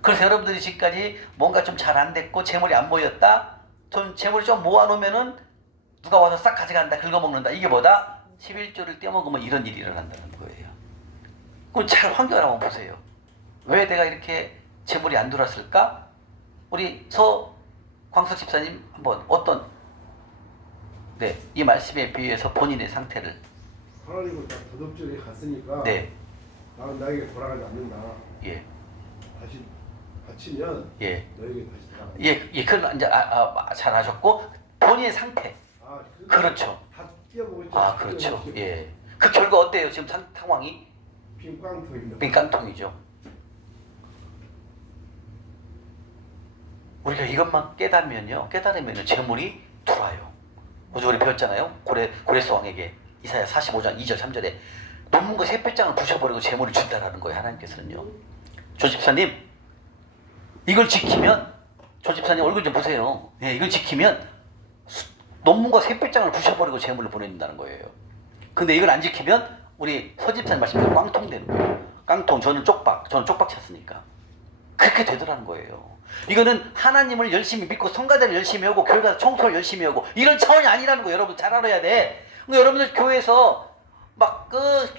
그래서 여러분들이 지금까지 뭔가 좀 잘 안 됐고 재물이 안 모였다? 좀 재물이 좀 모아놓으면은 누가 와서 싹 가져간다, 긁어먹는다. 이게 뭐다? 11조를 떼먹으면 이런 일이 일어난다는 거예요. 그럼 잘 환경을 한번 보세요. 왜 내가 이렇게 재물이 안 들어왔을까? 우리 서광석 집사님 한번 이 말씀에 비유해서 본인의 상태를 하나님은 다 도덕적에 갔으니까 나는 나에게 돌아가지 않는다. 예. 다시 바치면 예. 너에게 다시 돌아가. 예, 그건 이제 잘하셨고 본인의 상태. 그렇죠. 다 뛰어보겠죠. 그렇죠. 예. 그 결과 어때요? 지금 상황이? 빈 깡통입니다. 빈 깡통이죠. 우리가 이것만 깨달으면요 재물이 들어와요. 어제 우리 배웠잖아요. 고레스 왕에게 이사야 45장 2절 3절에 논문과 샛별장을 부셔버리고 재물을 준다라는 거예요. 하나님께서는요. 조 집사님 이걸 지키면, 조 집사님 얼굴 좀 보세요. 예, 이걸 지키면 논문과 샛별장을 부셔버리고 재물을 보내준다는 거예요. 근데 이걸 안 지키면 우리 서 집사님 말씀대로 깡통 되는 거예요. 깡통, 저는 쪽박 찼으니까. 그렇게 되더라는 거예요. 이거는 하나님을 열심히 믿고 성가대를 열심히 하고 교회 가서 청소를 열심히 하고 이런 차원이 아니라는 거예요. 여러분 잘 알아야 돼. 그러니까 여러분들 교회에서 막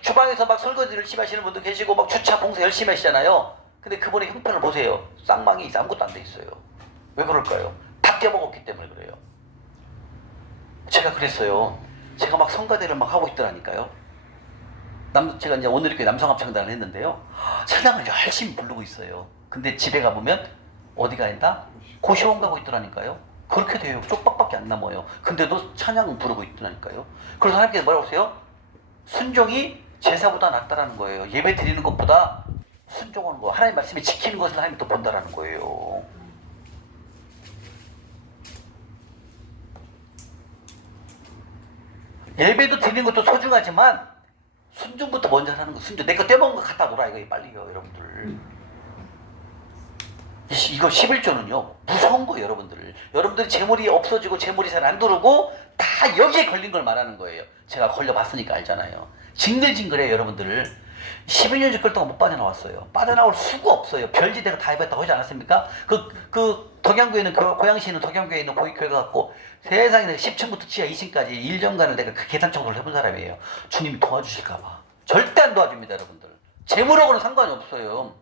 주방에서 막 설거지를 열심히 하시는 분도 계시고 막 주차 봉사 열심히 하시잖아요. 근데 그분의 형편을 보세요. 쌍망이 아무것도 안 돼 있어요. 왜 그럴까요? 다 떼먹었기 때문에 그래요. 제가 그랬어요. 제가 막 성가대를 막 하고 있더라니까요. 제가 이제 오늘 이렇게 남성합창단을 했는데요. 찬양을 열심히 부르고 있어요. 근데 집에 가보면 어디가 있다? 고시원 가고 있더라니까요. 그렇게 돼요. 쪽박밖에 안 남아요. 근데도 찬양은 부르고 있더라니까요. 그래서 하나님께서 뭐라고 하세요? 순종이 제사보다 낫다라는 거예요. 예배 드리는 것보다 순종하는 거, 하나님 말씀에 지키는 것을 하나님이 더 본다라는 거예요. 예배도 드리는 것도 소중하지만 순종부터 먼저 하는 거. 순종. 내 거 떼먹은 거 갖다 놓으라 이거 빨리요 여러분들. 이거 11조는요 무서운 거예요 여러분들. 여러분들이 재물이 없어지고 재물이 잘 안 들어오고 다 여기에 걸린 걸 말하는 거예요. 제가 걸려봤으니까 알잖아요. 징글징글해요 여러분들. 11년 적걸 동안 못 빠져나왔어요. 빠져나올 수가 없어요. 별지대가 다 해봤다고 하지 않았습니까? 그 덕양구에 있는 고양시에 있는 덕양구에 있는 거기 교회가 갖고 세상에 10층부터 지하 2층까지 1년간을 내가 그 계산 청소를 해본 사람이에요. 주님이 도와주실까봐. 절대 안 도와줍니다 여러분들. 재물하고는 상관이 없어요.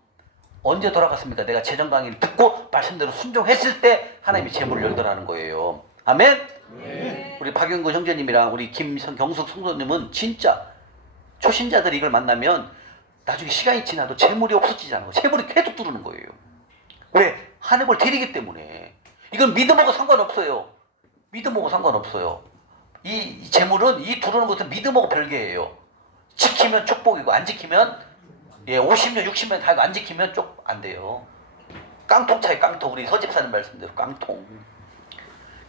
언제 돌아갔습니까? 내가 재정 강의를 듣고 말씀대로 순종했을 때 하나님이 재물을 열더라는 거예요. 아멘? 네. 우리 박영근 형제님이랑 우리 김경숙 성도님은 진짜 초신자들이 이걸 만나면 나중에 시간이 지나도 재물이 없어지지 않고 재물이 계속 들어오는 거예요. 왜? 하나님을 드리기 때문에. 이건 믿음하고 상관없어요. 믿음하고 상관없어요. 이 재물은 이 들어오는 것은 믿음하고 별개예요. 지키면 축복이고 안 지키면 50년 60년 달고 안 지키면 쪽 안 돼요. 깡통 차이 깡통. 우리 서집사님 말씀대로 깡통.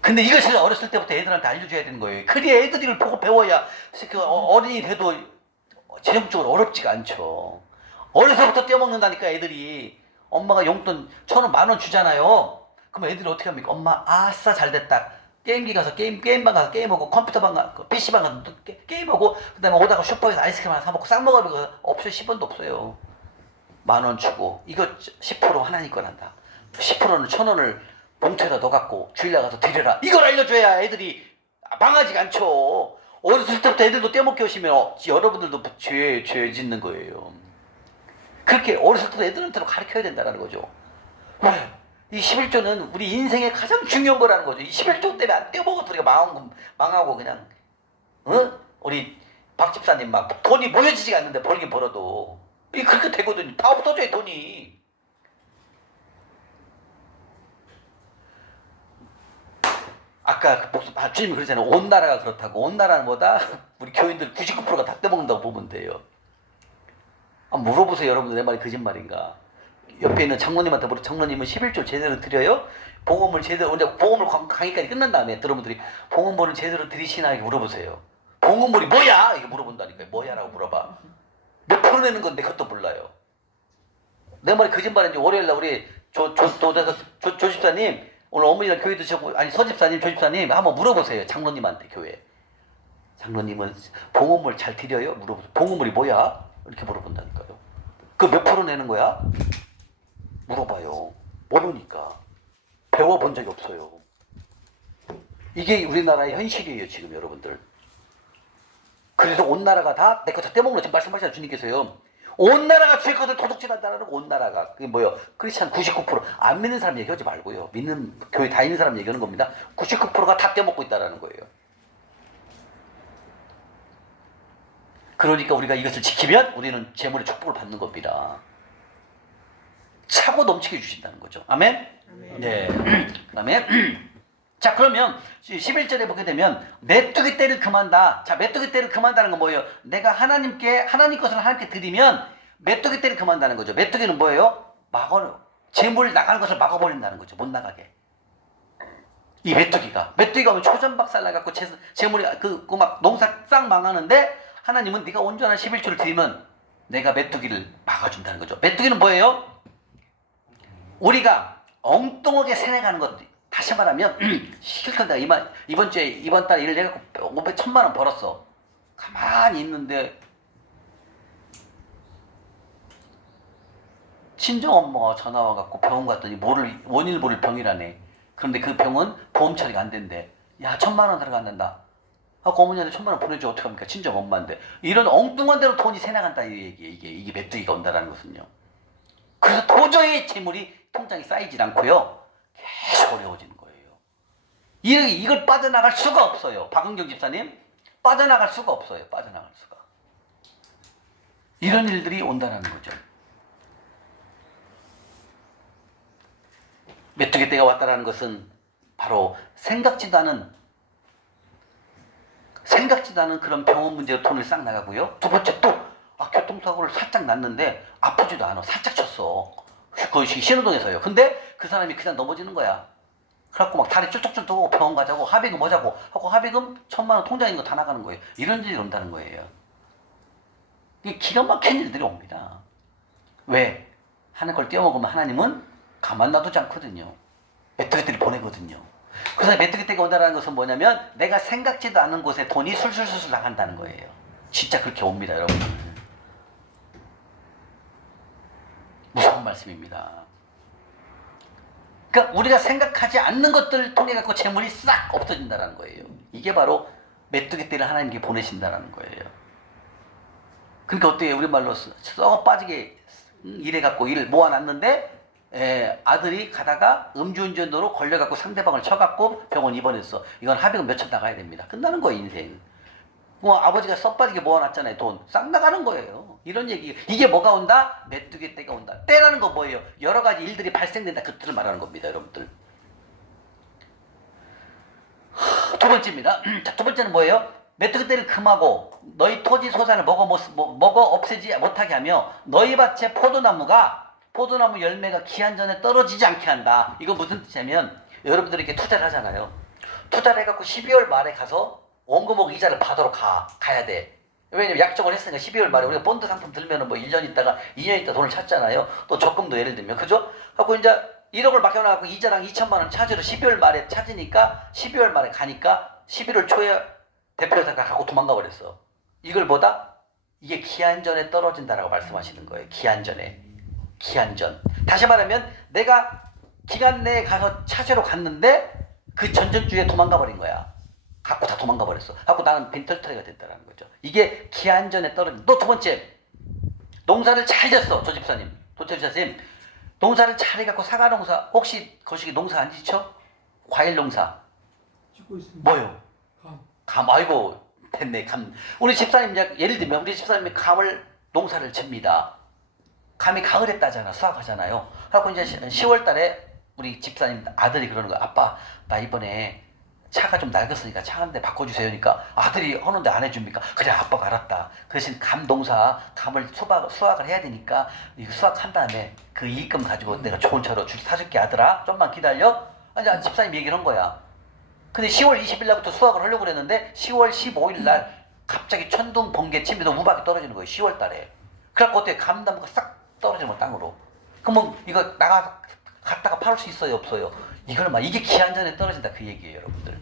근데 이것을 어렸을 때부터 애들한테 알려줘야 되는 거예요. 그래야 애들이 이걸 보고 배워야 어린이 돼도 재정적으로 어렵지가 않죠. 어려서부터 떼먹는다니까 애들이. 엄마가 용돈 1,000원 10,000원 주잖아요. 그럼 애들이 어떻게 합니까? 엄마 아싸 잘됐다. 게임기 가서 게임방 가서 게임하고 컴퓨터방 가서 PC방 가서 게임하고 그 다음에 오다가 슈퍼에서 아이스크림 하나 사먹고 싹 먹으면 옵션 10원도 없어요. 10,000원 주고 이거 10% 하나님 거란다. 10%는 1,000원을 봉투에다 넣어갖고 주일날 가서 드려라. 이걸 알려줘야 애들이 망하지가 않죠. 어렸을 때부터 애들도 떼먹게 오시면 여러분들도 죄 짓는 거예요. 그렇게 어렸을 때부터 애들한테도 가르쳐야 된다는 거죠. 왜? 이 11조는 우리 인생의 가장 중요한 거라는 거죠. 이 11조 때문에 안 떼먹어도 우리가 망하고 그냥 우리 박 집사님 막 돈이 모여지지가 않는데 벌긴 벌어도 이게 그렇게 되거든요. 다 없어져요 돈이. 아까 주님이 그러잖아요. 온 나라가 그렇다고. 온 나라는 뭐다? 우리 교인들 99%가 다 떼먹는다고 보면 돼요. 물어보세요 여러분들. 내 말이 거짓말인가? 옆에 있는 장로님한테 장로님은 11조 제대로 드려요? 봉헌물 제대로, 언제 봉헌물 강의까지 끝난 다음에 여러분들이 봉헌물을 제대로 드리시나 이렇게 물어보세요. 봉헌물이 뭐야? 이렇게 물어본다니까요. 뭐야? 라고 물어봐. 몇 프로 내는 건데 그것도 몰라요. 내 말이 거짓말인지. 월요일날 우리 조 집사님 오늘 어머니랑 교회 드시고, 아니 서집사님 조집사님 한번 물어보세요. 장로님한테 교회. 장로님은 봉헌물 잘 드려요? 물어보세요. 봉헌물이 뭐야? 이렇게 물어본다니까요. 그 몇 프로 내는 거야? 물어봐요. 모르니까. 배워본 적이 없어요. 이게 우리나라의 현실이에요 지금 여러분들. 그래서 온 나라가 다 내 거 다 떼먹는 거 지금 말씀하시잖아요 주님께서요. 온 나라가 주의 것을 도둑질한다는 온 나라가. 그게 뭐예요? 크리스찬 99%. 안 믿는 사람 얘기하지 말고요. 믿는 교회 다 있는 사람 얘기하는 겁니다. 99%가 다 떼먹고 있다는 거예요. 그러니까 우리가 이것을 지키면 우리는 재물의 축복을 받는 겁니다. 차고 넘치게 주신다는 거죠. 아멘? 네. 그 다음에 자 그러면 11절에 보게 되면 메뚜기 떼를 금한다. 자 메뚜기 떼를 금한다는 건 뭐예요? 내가 하나님 것을 하나님께 드리면 메뚜기 떼를 금한다는 거죠. 메뚜기는 뭐예요? 재물 나가는 것을 막아버린다는 거죠. 못 나가게. 이 메뚜기가 오면 초전박살 나갖고 재물이 막 농사 싹 망하는데 하나님은 네가 온전한 11조를 드리면 내가 메뚜기를 막아준다는 거죠. 메뚜기는 뭐예요? 우리가 엉뚱하게 세뇌가는 것. 다시 말하면 실컷 내가 이번 달 일을 해갖고 1,000만 원 벌었어. 가만히 있는데 친정엄마가 전화 와갖고 병원 갔더니 원인을 모를 병이라네. 그런데 그 병은 보험 처리가 안 된대. 야 1,000만 원 들어간단다. 하고 어머니한테 1,000만 원 보내줘. 어떡합니까? 친정엄마인데. 이런 엉뚱한 대로 돈이 새나간다 이게 메뚜기가 온다라는 것은요. 그래서 도저히 재물이 통장에 쌓이질 않고요. 계속 어려워지는 거예요. 이걸 빠져나갈 수가 없어요. 박은경 집사님 빠져나갈 수가 없어요. 빠져나갈 수가. 이런 일들이 온다는 거죠. 메뚜기 때가 왔다라는 것은 바로 생각지도 않은 그런 병원 문제로 돈을 싹 나가고요. 두 번째 또 교통사고를 살짝 났는데 아프지도 않아. 살짝 쳤어. 그것이 신호등에서요. 근데 그 사람이 그냥 넘어지는 거야. 그래갖고 막 다리 쭈뚝쭈뚝 하고 병원 가자고 합의금 뭐자고 하고 합의금 1,000만 원 통장에 있는 거 다 나가는 거예요. 이런 일이 온다는 거예요. 이게 기가 막힌 일들이 옵니다. 왜? 하는 걸 떼어먹으면 하나님은 가만 놔두지 않거든요. 메뚜기들이 보내거든요. 그래서 메뚜기떼가 온다는 것은 뭐냐면 내가 생각지도 않은 곳에 돈이 술술술술 나간다는 거예요. 진짜 그렇게 옵니다, 여러분. 무서운 말씀입니다. 그러니까 우리가 생각하지 않는 것들을 통해 갖고 재물이 싹 없어진다는 거예요. 이게 바로 메뚜기떼를 하나님께 보내신다는 거예요. 그러니까 어때요? 우리말로 썩어 빠지게 일해 갖고 일을 모아놨는데 아들이 가다가 음주운전으로 걸려갖고 상대방을 쳐갖고 병원 입원했어. 이건 합의금 몇천 나가야 됩니다. 끝나는 거예요, 인생. 뭐 아버지가 썩 빠지게 모아놨잖아요. 돈 싹 나가는 거예요. 이런 얘기. 이게 뭐가 온다? 메뚜기 떼가 온다. 때라는 거 뭐예요? 여러 가지 일들이 발생된다. 그것들을 말하는 겁니다, 여러분들. 두 번째입니다. 자, 두 번째는 뭐예요? 메뚜기 떼를 금하고 너희 토지 소산을 먹어 없애지 못하게 하며 너희 밭에 포도나무 열매가 기한 전에 떨어지지 않게 한다. 이거 무슨 뜻이냐면 여러분들이 이렇게 투자를 하잖아요. 투자를 해갖고 12월 말에 가서 원금하고 이자를 받으러 가야 돼. 왜냐면 약정을 했으니까 12월 말에 우리가 본드 상품 들면은 뭐 1년 있다가 2년 있다 돈을 찾잖아요. 또 적금도 예를 들면 그죠? 하고 이제 1억을 맡겨놔갖고 이자랑 2천만 원 찾으러 12월 말에 찾으니까 12월 말에 가니까 11월 초에 대표회사가 갖고 도망가 버렸어. 이걸 보다 이게 기한 전에 떨어진다라고 말씀하시는 거예요. 기한 전에. 기한 전. 다시 말하면 내가 기간 내에 가서 찾으러 갔는데 그 전전주에 도망가 버린 거야. 갖고 다 도망가 버렸어. 갖고 나는 빈털터리가 됐다는 거죠. 이게 기한 전에 떨어진. 또 두 번째, 농사를 잘 졌어. 조 집사님, 도철 집사님, 농사를 잘 해갖고 사과 농사. 혹시 거시기 농사 안 지쳐? 과일 농사. 짓고 있습니다. 뭐요? 감. 아이고 됐네. 감. 우리 집사님 예를 들면 우리 집사님이 감을 농사를 집니다. 감이 가을에 따잖아. 수확하잖아요. 그래갖고 이제 10월달에 우리 집사님 아들이 그러는 거야. 아빠, 나 이번에 차가 좀 낡았으니까 차 한 대 바꿔주세요. 그러니까 아들이 하는데 안 해줍니까? 그래, 아빠가 알았다. 그 대신 감 농사, 감을 수확을 해야 되니까 이거 수확한 다음에 그 이익금 가지고 내가 좋은 차로 사줄게 아들아. 좀만 기다려. 이제 집사님 얘기를 한 거야. 근데 10월 20일 날부터 수확을 하려고 그랬는데 10월 15일 날 갑자기 천둥, 번개, 침비도 우박이 떨어지는 거예요. 10월 달에. 그래갖고 어떻게 감나무가 싹 떨어지는 거야, 땅으로. 그러면 이거 나가 갖다가 팔을 수 있어요, 없어요? 이걸 막 이게 기한 전에 떨어진다 그 얘기예요, 여러분들.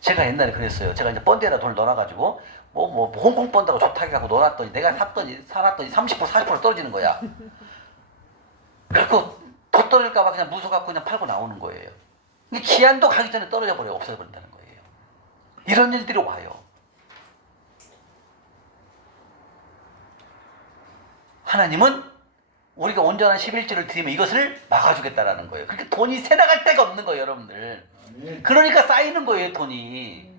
제가 옛날에 그랬어요. 제가 이제 번데에다 돈을 넣어놔가지고 홍콩 번다고 좋다고 하고 넣어놨더니 내가 살았더니 30% 40% 떨어지는 거야. 그래갖고 더 떨어질까봐 그냥 무서워갖고 그냥 팔고 나오는 거예요. 기한도 가기 전에 떨어져 버려 없어져 버린다는 거예요. 이런 일들이 와요. 하나님은 우리가 온전한 11조를 드리면 이것을 막아주겠다라는 거예요. 그러니까 돈이 새나갈 데가 없는 거예요, 여러분들. 그러니까 쌓이는 거예요, 돈이.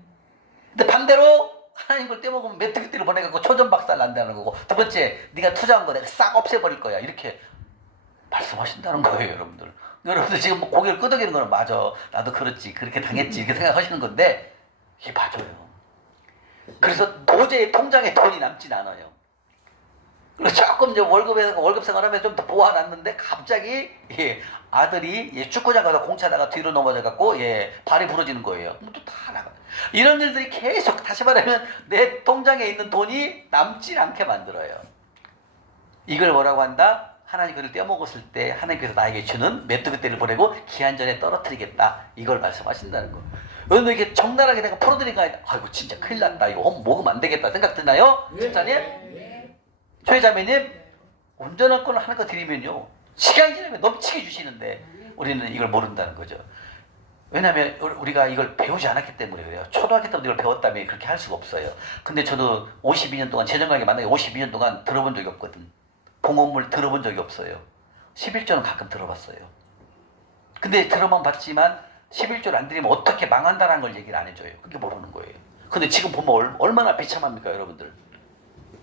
근데 반대로 하나님 걸 떼먹으면 메뚜기띠를 보내갖고 초전박살 난다는 거고, 두 번째, 네가 투자한 거 내가 싹 없애버릴 거야. 이렇게 말씀하신다는 거예요, 여러분들. 여러분들 지금 뭐 고개를 끄덕이는 거는 맞아. 나도 그렇지. 그렇게 당했지. 이렇게 생각하시는 건데 이게 맞아요. 그래서 도저히 통장에 돈이 남진 않아요. 그래서 조금 이제 월급 생활하면서 좀 더 모아놨는데 갑자기 아들이 축구장 가서 공차다가 뒤로 넘어져갖고 발이 부러지는 거예요. 또 다 나가. 이런 일들이 계속 다시 말하면 내 통장에 있는 돈이 남질 않게 만들어요. 이걸 뭐라고 한다? 하나님 그를 떼어먹었을 때 하나님께서 나에게 주는 메뚜기떼를 보내고 기한 전에 떨어뜨리겠다. 이걸 말씀하신다는 거. 여러분 이렇게 적나라하게 내가 풀어드리니까 아이고 진짜 큰일 났다. 이거 먹으면 안 되겠다 생각 드나요? 집사님? 최자매님, 온전한 걸 하나가 드리면요 시간이 지나면 넘치게 주시는데 우리는 이걸 모른다는 거죠. 왜냐하면 우리가 이걸 배우지 않았기 때문에 그래요. 초등학교 때부터 이걸 배웠다면 그렇게 할 수가 없어요. 근데 저도 52년 동안 재정관계 만나게 52년 동안 들어본 적이 없거든. 봉헌물 들어본 적이 없어요. 11조는 가끔 들어봤어요. 근데 들어만 봤지만 11조를 안 드리면 어떻게 망한다는 걸 얘기를 안 해줘요. 그게 모르는 거예요. 근데 지금 보면 얼마나 비참합니까, 여러분들.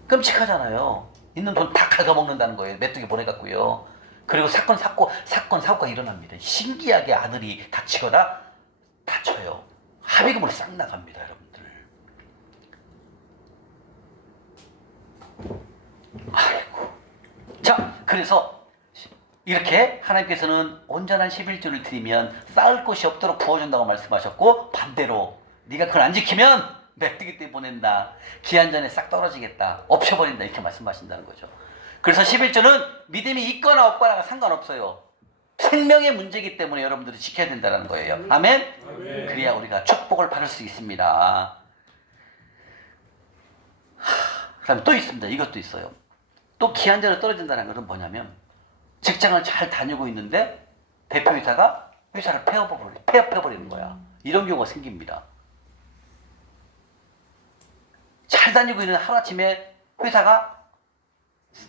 끔찍하잖아요. 있는 돈 다 갉아먹는다는 거예요. 메뚜기 보내갖고요. 그리고 사건 사고가 일어납니다. 신기하게 아들이 다치거나 다쳐요. 합의금으로 싹 나갑니다, 여러분들. 아이고. 자, 그래서 이렇게 하나님께서는 온전한 11조를 드리면 쌓을 곳이 없도록 부어준다고 말씀하셨고, 반대로 네가 그걸 안 지키면 메뚜기 떼 보낸다, 기한전에 싹 떨어지겠다, 엎혀버린다, 이렇게 말씀하신다는 거죠. 그래서 11조는 믿음이 있거나 없거나가 상관없어요. 생명의 문제이기 때문에 여러분들이 지켜야 된다는 거예요. 아멘? 아멘. 그래야 우리가 축복을 받을 수 있습니다. 그 다음에 또 있습니다. 이것도 있어요. 또 기한전에 떨어진다는 것은 뭐냐면, 직장을 잘 다니고 있는데 대표이사가 회사를 폐업해버리는 거야. 이런 경우가 생깁니다. 잘 다니고 있는 하루아침에 회사가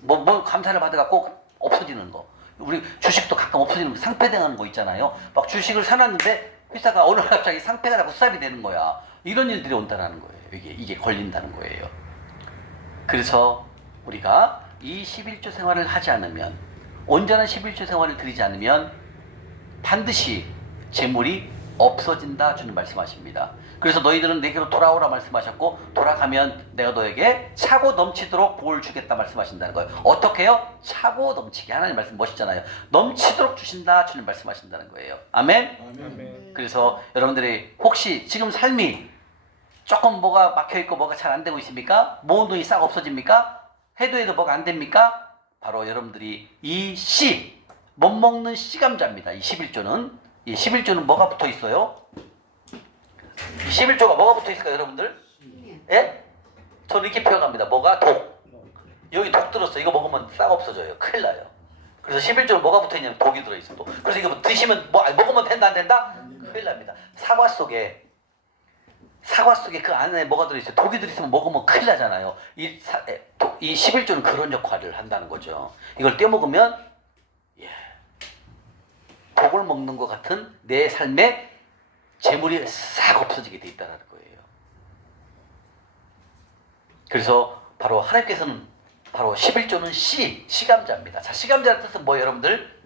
뭐 감사를 받아가 꼭 없어지는 거. 우리 주식도 가끔 없어지는 거, 상폐당하는 거 있잖아요. 막 주식을 사놨는데 회사가 어느 날 갑자기 상폐가 나고 수납이 되는 거야. 이런 일들이 온다는 거예요. 이게 걸린다는 거예요. 그래서 우리가 이 11조 생활을 하지 않으면, 온전한 11조 생활을 드리지 않으면 반드시 재물이 없어진다 주는 말씀하십니다. 그래서 너희들은 내게로 돌아오라 말씀하셨고, 돌아가면 내가 너에게 차고 넘치도록 복을 주겠다 말씀하신다는 거예요. 어떻게 해요? 차고 넘치게. 하나님 말씀 멋있잖아요. 넘치도록 주신다 주는 말씀하신다는 거예요. 아멘? 아멘. 그래서 여러분들이 혹시 지금 삶이 조금 뭐가 막혀있고 뭐가 잘 안 되고 있습니까? 모은 돈이 싹 없어집니까? 해도 뭐가 안 됩니까? 바로 여러분들이 이 씨, 못 먹는 씨감자입니다. 이 11조는. 이 11조는 뭐가 붙어 있어요? 이 11조가 뭐가 붙어 있을까요, 여러분들? 예? 저는 이렇게 표현합니다. 뭐가? 독. 여기 독 들었어. 이거 먹으면 싹 없어져요. 큰일 나요. 그래서 11조는 뭐가 붙어 있냐면 독이 들어있어. 독. 그래서 이거 드시면 먹으면 된다 안 된다? 큰일 납니다. 사과 속에 그 안에 뭐가 들어있어요? 독이 들어있으면 먹으면 큰일 나잖아요. 이 11조는 그런 역할을 한다는 거죠. 이걸 떼먹으면 독을 먹는 것 같은 내 삶에 재물이 싹 없어지게 돼 있다는 거예요. 그래서 바로 하나님께서는 바로 11조는 시감자입니다. 자, 시감자의 뜻은 뭐예요, 여러분들?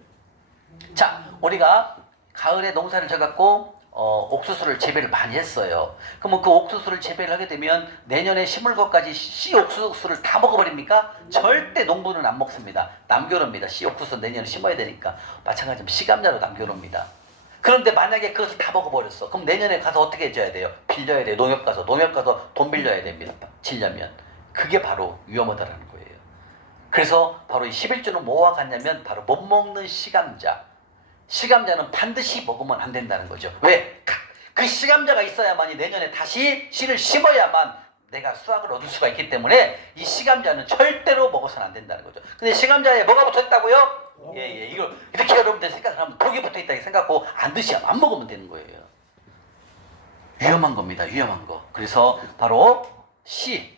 자, 우리가 가을에 농사를 져갖고 옥수수를 재배를 많이 했어요. 그러면 그 옥수수를 재배를 하게 되면 내년에 심을 것까지 씨 옥수수를 다 먹어버립니까? 절대 농부는 안 먹습니다. 남겨놓습니다. 씨 옥수수 내년에 심어야 되니까. 마찬가지로 시감자로 남겨놓습니다. 그런데 만약에 그것을 다 먹어버렸어. 그럼 내년에 가서 어떻게 해줘야 돼요? 빌려야 돼요. 농협 가서 돈 빌려야 됩니다. 지려면. 그게 바로 위험하다는 거예요. 그래서 바로 이 11조는 뭐와 같냐면 바로 못 먹는 시감자. 시감자는 반드시 먹으면 안 된다는 거죠. 왜? 그 시감자가 있어야만이 내년에 다시 씨를 심어야만 내가 수확을 얻을 수가 있기 때문에 이 시감자는 절대로 먹어서는 안 된다는 거죠. 근데 시감자에 뭐가 붙어있다고요? 이걸 이렇게 여러분들 생각을 하면 독이 붙어있다고 생각하고 안 먹으면 되는 거예요. 위험한 겁니다. 위험한 거. 그래서 바로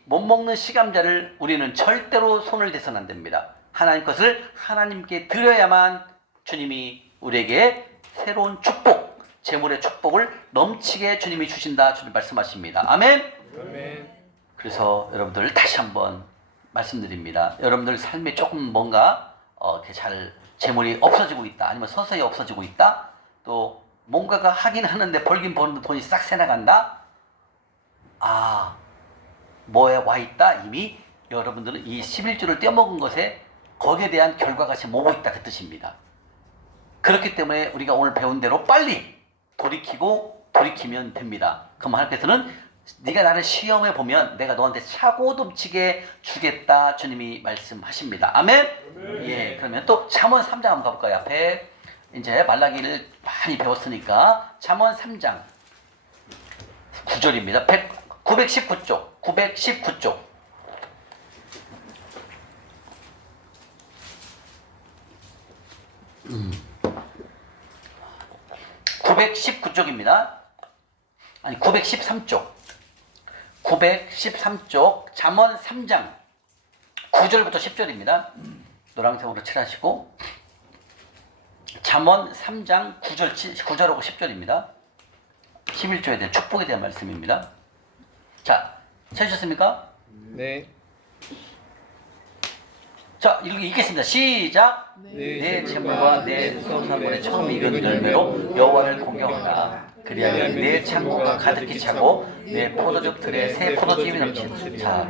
못 먹는 시감자를 우리는 절대로 손을 대서는 안 됩니다. 하나님 것을 하나님께 드려야만 주님이 우리에게 새로운 축복, 재물의 축복을 넘치게 주님이 주신다 주님 말씀하십니다. 아멘? 아멘. 그래서 여러분들 다시 한번 말씀드립니다. 여러분들 삶에 조금 뭔가 이렇게 잘 재물이 없어지고 있다, 아니면 서서히 없어지고 있다, 또 뭔가가 하긴 하는데 벌긴 버는데 돈이 싹 새나간다. 뭐에 와 있다. 이미 여러분들은 이 11조를 떼먹은 것에 거기에 대한 결과가 지금 오고 있다 그 뜻입니다. 그렇기 때문에 우리가 오늘 배운 대로 빨리 돌이키면 됩니다. 그럼 하나님께서는 네가 나를 시험해 보면 내가 너한테 차고 넘치게 주겠다 주님이 말씀하십니다. 아멘? 예, 그러면 또 잠언 3장 한번 가볼까요? 앞에 이제 말라기를 많이 배웠으니까 잠언 3장 9절입니다. 919쪽 919쪽입니다. 아니 913쪽 잠언 3장 9절부터 10절입니다. 노란색으로 칠하시고 잠언 3장 9절하고 10절입니다. 11조에 대한 축복에 대한 말씀입니다. 자, 찾으셨습니까? 네. 자, 읽겠습니다. 시작. 내 재물과 내 소산물의 처음 익은 열매로 여호와를 공경하라. 그리하면 내 창고가 가득히 차고 내 포도즙 들에 새 포도즙이 넘치는. 자,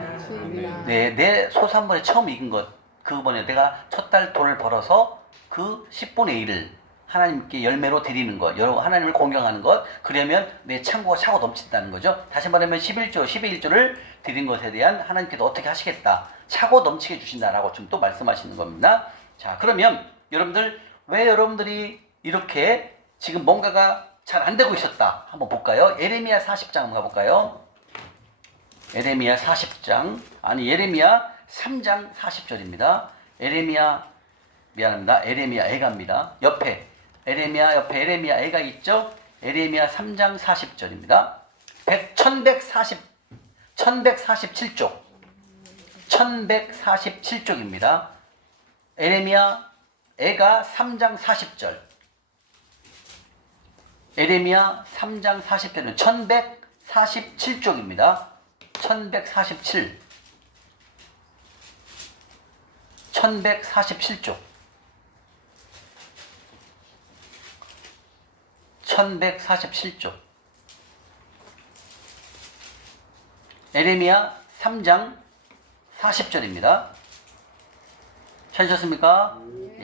내 소산물의 처음 익은 것, 그거는 내가 첫 달 돈을 벌어서 그 10분의 1을 하나님께 열매로 드리는 것, 하나님을 공경하는 것, 그러면 내 창고가 차고 넘친다는 거죠. 다시 말하면 11조, 12일조를 드린 것에 대한 하나님께서 어떻게 하시겠다, 차고 넘치게 주신다라고 좀 또 말씀하시는 겁니다. 자, 그러면 여러분들, 왜 여러분들이 이렇게 지금 뭔가가 잘 안 되고 있었다 한번 볼까요? 예레미야 40장 한번 가볼까요? 예레미야 40장, 아니 예레미야 3장 40절입니다. 예레미야 애가입니다. 옆에 예레미야 옆에 예레미야 애가 있죠? 예레미야 3장 40절입니다. 1147쪽 1147쪽입니다. 예레미야 애가 3장 40절, 예레미야 3장 40절은 1147쪽입니다. 1147쪽 1147쪽 예레미야 3장 40절입니다. 찾으셨습니까?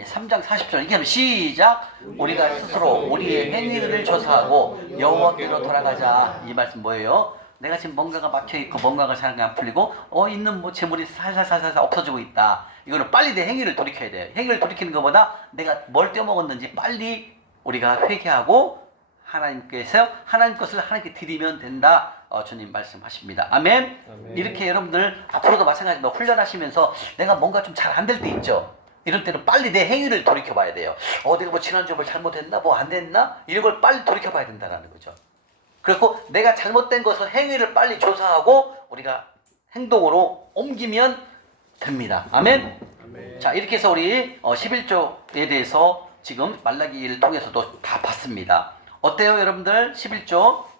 3장 40절. 이게 시작. 우리가 스스로 우리의 행위를 조사하고 여호와께로 돌아가자. 이 말씀 뭐예요? 내가 지금 뭔가가 막혀있고 뭔가가 잘 안 풀리고 있는 뭐 재물이 살살살살 없어지고 있다. 이거는 빨리 내 행위를 돌이켜야 돼요. 행위를 돌이키는 것보다 내가 뭘 떼먹었는지 빨리 우리가 회개하고 하나님께서 하나님 것을 하나님께 드리면 된다. 주님 말씀하십니다. 아멘. 아멘. 이렇게 여러분들 앞으로도 마찬가지로 훈련하시면서 내가 뭔가 좀 잘 안 될 때 있죠. 이럴 때는 빨리 내 행위를 돌이켜 봐야 돼요. 내가 뭐 지난주에 뭘 잘못했나? 뭐 안 됐나? 이런 걸 빨리 돌이켜 봐야 된다는 거죠. 그리고 내가 잘못된 것을 행위를 빨리 조사하고 우리가 행동으로 옮기면 됩니다. 아멘. 아멘. 자, 이렇게 해서 우리 11조에 대해서 지금 말라기를 통해서도 다 봤습니다. 어때요, 여러분들? 11조.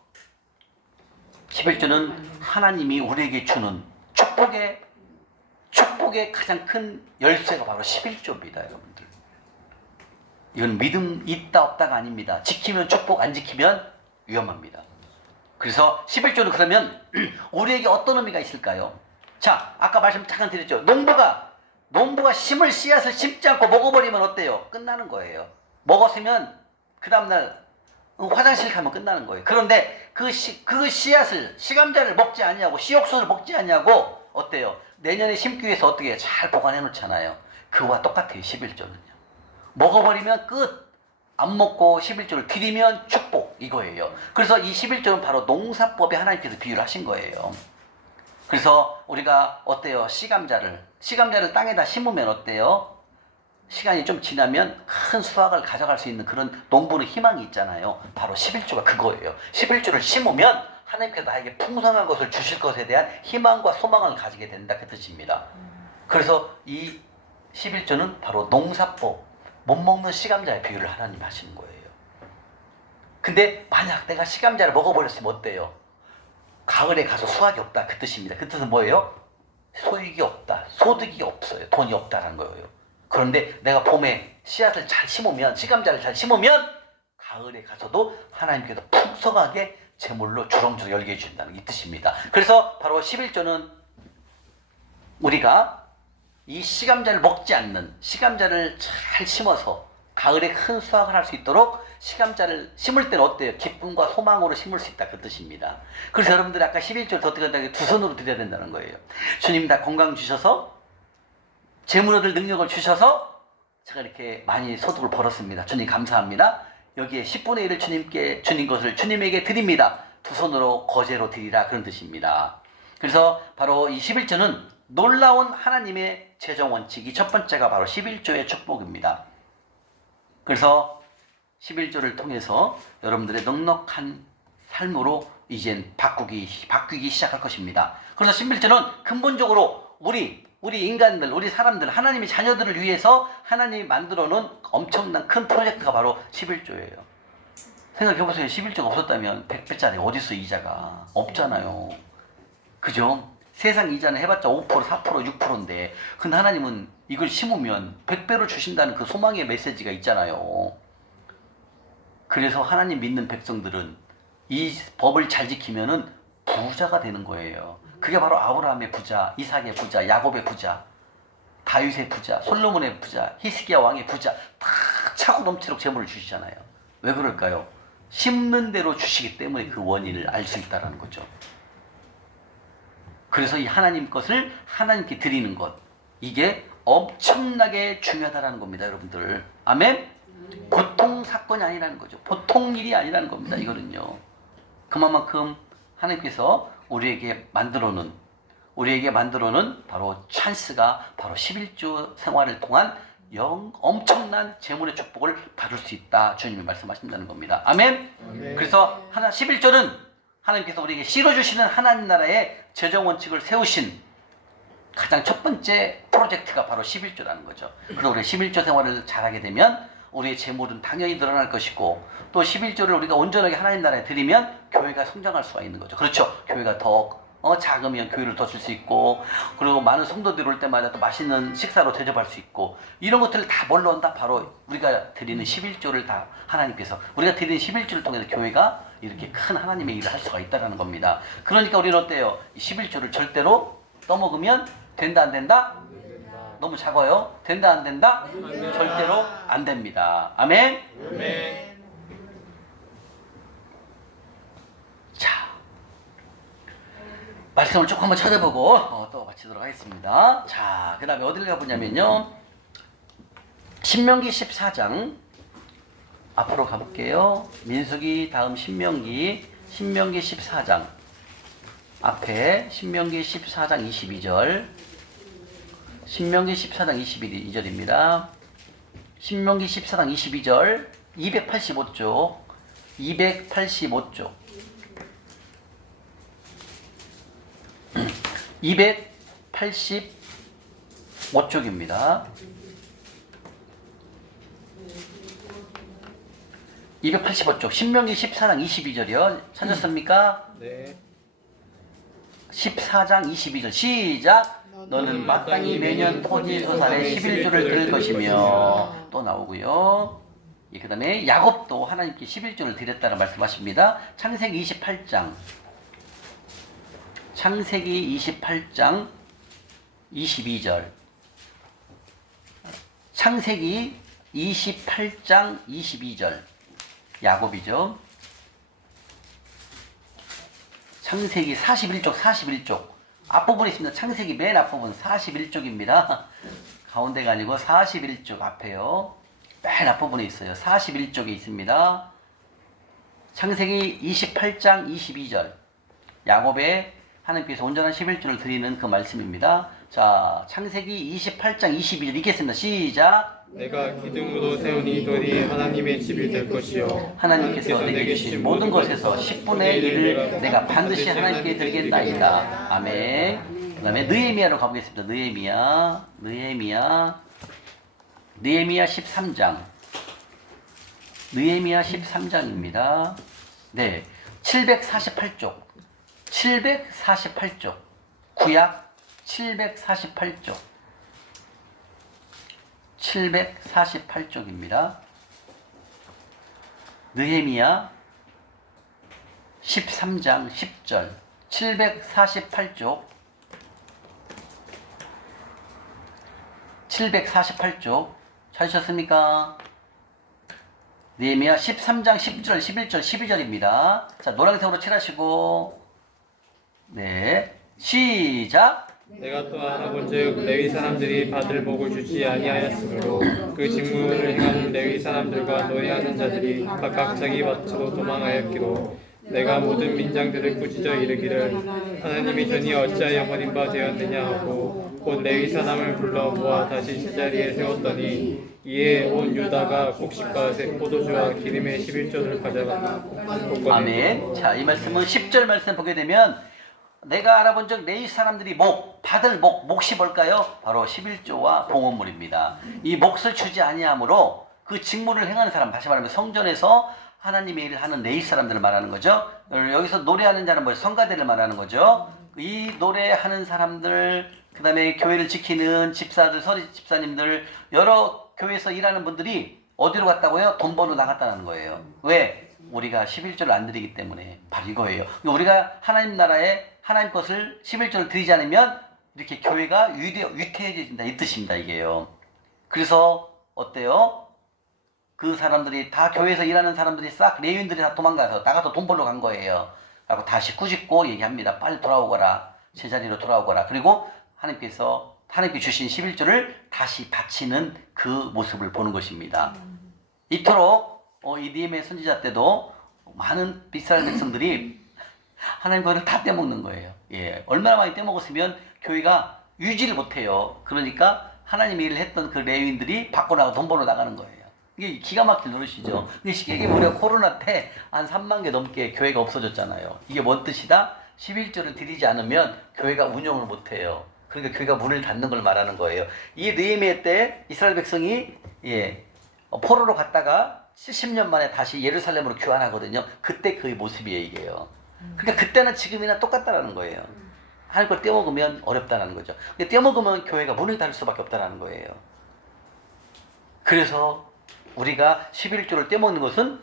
11조는 하나님이 우리에게 주는 축복의 가장 큰 열쇠가 바로 11조입니다, 여러분들. 이건 믿음 있다 없다가 아닙니다. 지키면 축복, 안 지키면 위험합니다. 그래서 11조는 그러면 우리에게 어떤 의미가 있을까요? 자, 아까 말씀 잠깐 드렸죠. 농부가 씨앗을 심지 않고 먹어버리면 어때요? 끝나는 거예요. 먹었으면 그 다음날 화장실 가면 끝나는 거예요. 그런데 그 씨앗을, 시감자를 먹지 않냐고, 씨옥수를 먹지 않냐고 어때요? 내년에 심기 위해서 어떻게 해요? 잘 보관해 놓잖아요. 그와 똑같아요, 11조는요. 먹어버리면 끝. 안 먹고 11조를 드리면 축복, 이거예요. 그래서 이 11조는 바로 농사법에 하나님께서 비유를 하신 거예요. 그래서 우리가 어때요? 시감자를 땅에다 심으면 어때요? 시간이 좀 지나면 큰 수확을 가져갈 수 있는 그런 농부는 희망이 있잖아요. 바로 11조가 그거예요. 11조를 심으면 하나님께서 나에게 풍성한 것을 주실 것에 대한 희망과 소망을 가지게 된다, 그 뜻입니다. 그래서 이 11조는 바로 농사법, 못 먹는 시감자의 비유를 하나님이 하시는 거예요. 근데 만약 내가 시감자를 먹어버렸으면 어때요? 가을에 가서 수확이 없다, 그 뜻입니다. 그 뜻은 뭐예요? 소득이 없다, 소득이 없어요. 돈이 없다는 거예요. 그런데 내가 봄에 씨앗을 잘 심으면, 시감자를 잘 심으면 가을에 가서도 하나님께서 풍성하게 제물로 주렁주렁 열게 해준다는 이 뜻입니다. 그래서 바로 11조는 우리가 이 시감자를 먹지 않는, 시감자를 잘 심어서 가을에 큰 수확을 할 수 있도록 시감자를 심을 때는 어때요? 기쁨과 소망으로 심을 수 있다, 그 뜻입니다. 그래서 여러분들이 아까 11조를 어떻게 한다고 두 손으로 드려야 된다는 거예요. 주님 다 건강 주셔서, 재물 얻을 능력을 주셔서 제가 이렇게 많이 소득을 벌었습니다. 주님 감사합니다. 여기에 10분의 1을 주님께, 주님 것을 주님에게 드립니다. 두 손으로 거제로 드리라, 그런 뜻입니다. 그래서 바로 이 11조는 놀라운 하나님의 재정 원칙이 첫 번째가 바로 11조의 축복입니다. 그래서 11조를 통해서 여러분들의 넉넉한 삶으로 이젠 바뀌기 시작할 것입니다. 그래서 11조는 근본적으로 우리 인간들, 우리 사람들, 하나님의 자녀들을 위해서 하나님이 만들어 놓은 엄청난 큰 프로젝트가 바로 11조예요. 생각해보세요. 11조가 없었다면 100배짜리 어딨어, 이자가. 없잖아요. 그죠? 세상 이자는 해봤자 5%, 4%, 6%인데 근데 하나님은 이걸 심으면 100배로 주신다는 그 소망의 메시지가 있잖아요. 그래서 하나님 믿는 백성들은 이 법을 잘 지키면은 부자가 되는 거예요. 그게 바로 아브라함의 부자, 이삭의 부자, 야곱의 부자. 다윗의 부자, 솔로몬의 부자, 히스기야 왕의 부자 다 차고 넘치도록 재물을 주시잖아요. 왜 그럴까요? 심는 대로 주시기 때문에 그 원인을 알 수 있다는 거죠. 그래서 이 하나님 것을 하나님께 드리는 것, 이게 엄청나게 중요하다는 겁니다, 여러분들. 아멘? 보통 사건이 아니라는 거죠. 보통 일이 아니라는 겁니다, 이거는요. 그만큼 하나님께서 우리에게 만들어 놓은 바로 찬스가 바로 11조 생활을 통한 엄청난 재물의 축복을 받을 수 있다, 주님이 말씀하신다는 겁니다. 아멘? 아멘. 그래서 11조는 하나님께서 우리에게 실어주시는 하나님 나라의 재정 원칙을 세우신 가장 첫 번째 프로젝트가 바로 11조라는 거죠. 그래서 우리 11조 생활을 잘하게 되면 우리의 재물은 당연히 늘어날 것이고, 또 11조를 우리가 온전하게 하나님 나라에 드리면 교회가 성장할 수가 있는 거죠. 그렇죠. 교회가 더 작으면 교회를 더 줄 수 있고, 그리고 많은 성도들이 올 때마다 또 맛있는 식사로 대접할 수 있고, 이런 것들을 다 뭘로 한다? 바로 우리가 드리는 11조를 다 하나님께서, 우리가 드리는 11조를 통해서 교회가 이렇게 큰 하나님의 일을 할 수가 있다는 겁니다. 그러니까 우리는 어때요? 11조를 절대로 떠먹으면 된다 안 된다? 너무 작아요. 된다 안 된다? 절대로 안 됩니다. 아멘? 아멘. 자, 말씀을 조금 한번 찾아보고 또 마치도록 하겠습니다. 자, 그 다음에 어디를 가보냐면요, 신명기 14장 앞으로 가볼게요. 민수기 다음 신명기 14장 앞에 신명기 14장 22절, 신명기 14장 22절입니다. 신명기 14장 22절 285쪽 285쪽입니다. 285쪽 신명기 14장 22절이요. 찾았습니까? 네. 14장 22절 시작. 너는 마땅히 매년 토지 소산의 11조를 드릴 것이며, 또 나오고요. 그 다음에 야곱도 하나님께 11조를 드렸다는 말씀하십니다. 창세기 28장 22절, 창세기 28장 22절, 야곱이죠. 창세기 41쪽 앞부분에 있습니다. 창세기 맨 앞부분 41쪽입니다. 가운데가 아니고 41쪽 앞에요. 맨 앞부분에 있어요. 41쪽에 있습니다. 창세기 28장 22절, 야곱의 하나님께서 온전한 11조를 드리는 그 말씀입니다. 자, 창세기 28장 22절 읽겠습니다. 시작. 내가 기둥으로 세운 이 돌이 하나님의 집이 될 것이요 하나님께서 내게 주신 모든 것에서 10분의 1을 내가 반드시 하나님께 드리겠나이다. 아멘. 그 다음에 느헤미야로 가보겠습니다. 느헤미야 13장입니다. 네, 748쪽 구약 748쪽입니다. 느헤미야 13장 10절 748쪽 찾으셨습니까? 느헤미야 13장 10절 11절 12절입니다. 자, 노란색으로 칠하시고, 네, 시작. 내가 또 알아본즉 레위 사람들이 받을 복을 주지 아니하였으므로 그 직무를 행하는 레위 사람들과 노예하는 자들이 각각 자기 밭으로 도망하였기로 내가 모든 민장들을 꾸짖어 이르기를 하나님이 전이 어찌하여 버린 바 되었느냐 하고 곧 레위 사람을 불러 모아 다시 제자리에 세웠더니 이에 온 유다가 곡식과 포도주와 기름의 11조를 가져갔고. 아멘. 자, 이 말씀은 10절 말씀 보게 되면 내가 알아본 적 레위 사람들이 받을 몫이 뭘까요? 바로 11조와 봉헌물입니다. 이 몫을 주지 아니하므로 그 직무를 행하는 사람, 다시 말하면 성전에서 하나님의 일을 하는 레위 사람들을 말하는 거죠. 여기서 노래하는 자는 뭐예요? 성가대를 말하는 거죠. 이 노래하는 사람들, 그 다음에 교회를 지키는 집사들, 서리 집사님들, 여러 교회에서 일하는 분들이 어디로 갔다고요? 돈 벌러 나갔다는 거예요. 왜? 우리가 11조를 안 드리기 때문에. 바로 이거예요. 우리가 하나님 나라에 하나님 것을 11조를 드리지 않으면 이렇게 교회가 위태해진다 이 뜻입니다. 이게요. 그래서 어때요? 그 사람들이 다 교회에서 일하는 사람들이 싹 레위인들이 다 도망가서 나가서 돈 벌러 간 거예요. 라고 다시 꾸짖고 얘기합니다. 빨리 돌아오거라. 제자리로 돌아오거라. 그리고 하나님께 주신 11조를 다시 바치는 그 모습을 보는 것입니다. 이토록 이 니에미야 선지자 때도 많은 이스라엘 백성들이 하나님 거를 다 떼먹는 거예요. 예, 얼마나 많이 떼먹었으면 교회가 유지를 못해요. 그러니까 하나님이 일을 했던 그 레위인들이 밖으로 나가 돈 벌러 나가는 거예요. 이게 기가 막힐 노릇이죠. 근데 쉽게 우리가 코로나 때 한 3만 개 넘게 교회가 없어졌잖아요. 이게 뭔 뜻이다? 11조를 드리지 않으면 교회가 운영을 못해요. 그러니까 교회가 문을 닫는 걸 말하는 거예요. 이 느헤미야 때 이스라엘 백성이 포로로 갔다가 70년 만에 다시 예루살렘으로 귀환하거든요. 그때 그 모습이에요, 이게요. 그러니까 그때는 지금이나 똑같다라는 거예요. 하나님 걸 떼먹으면 어렵다라는 거죠. 근데 떼먹으면 교회가 문을 닫을 수밖에 없다라는 거예요. 그래서 우리가 11조를 떼먹는 것은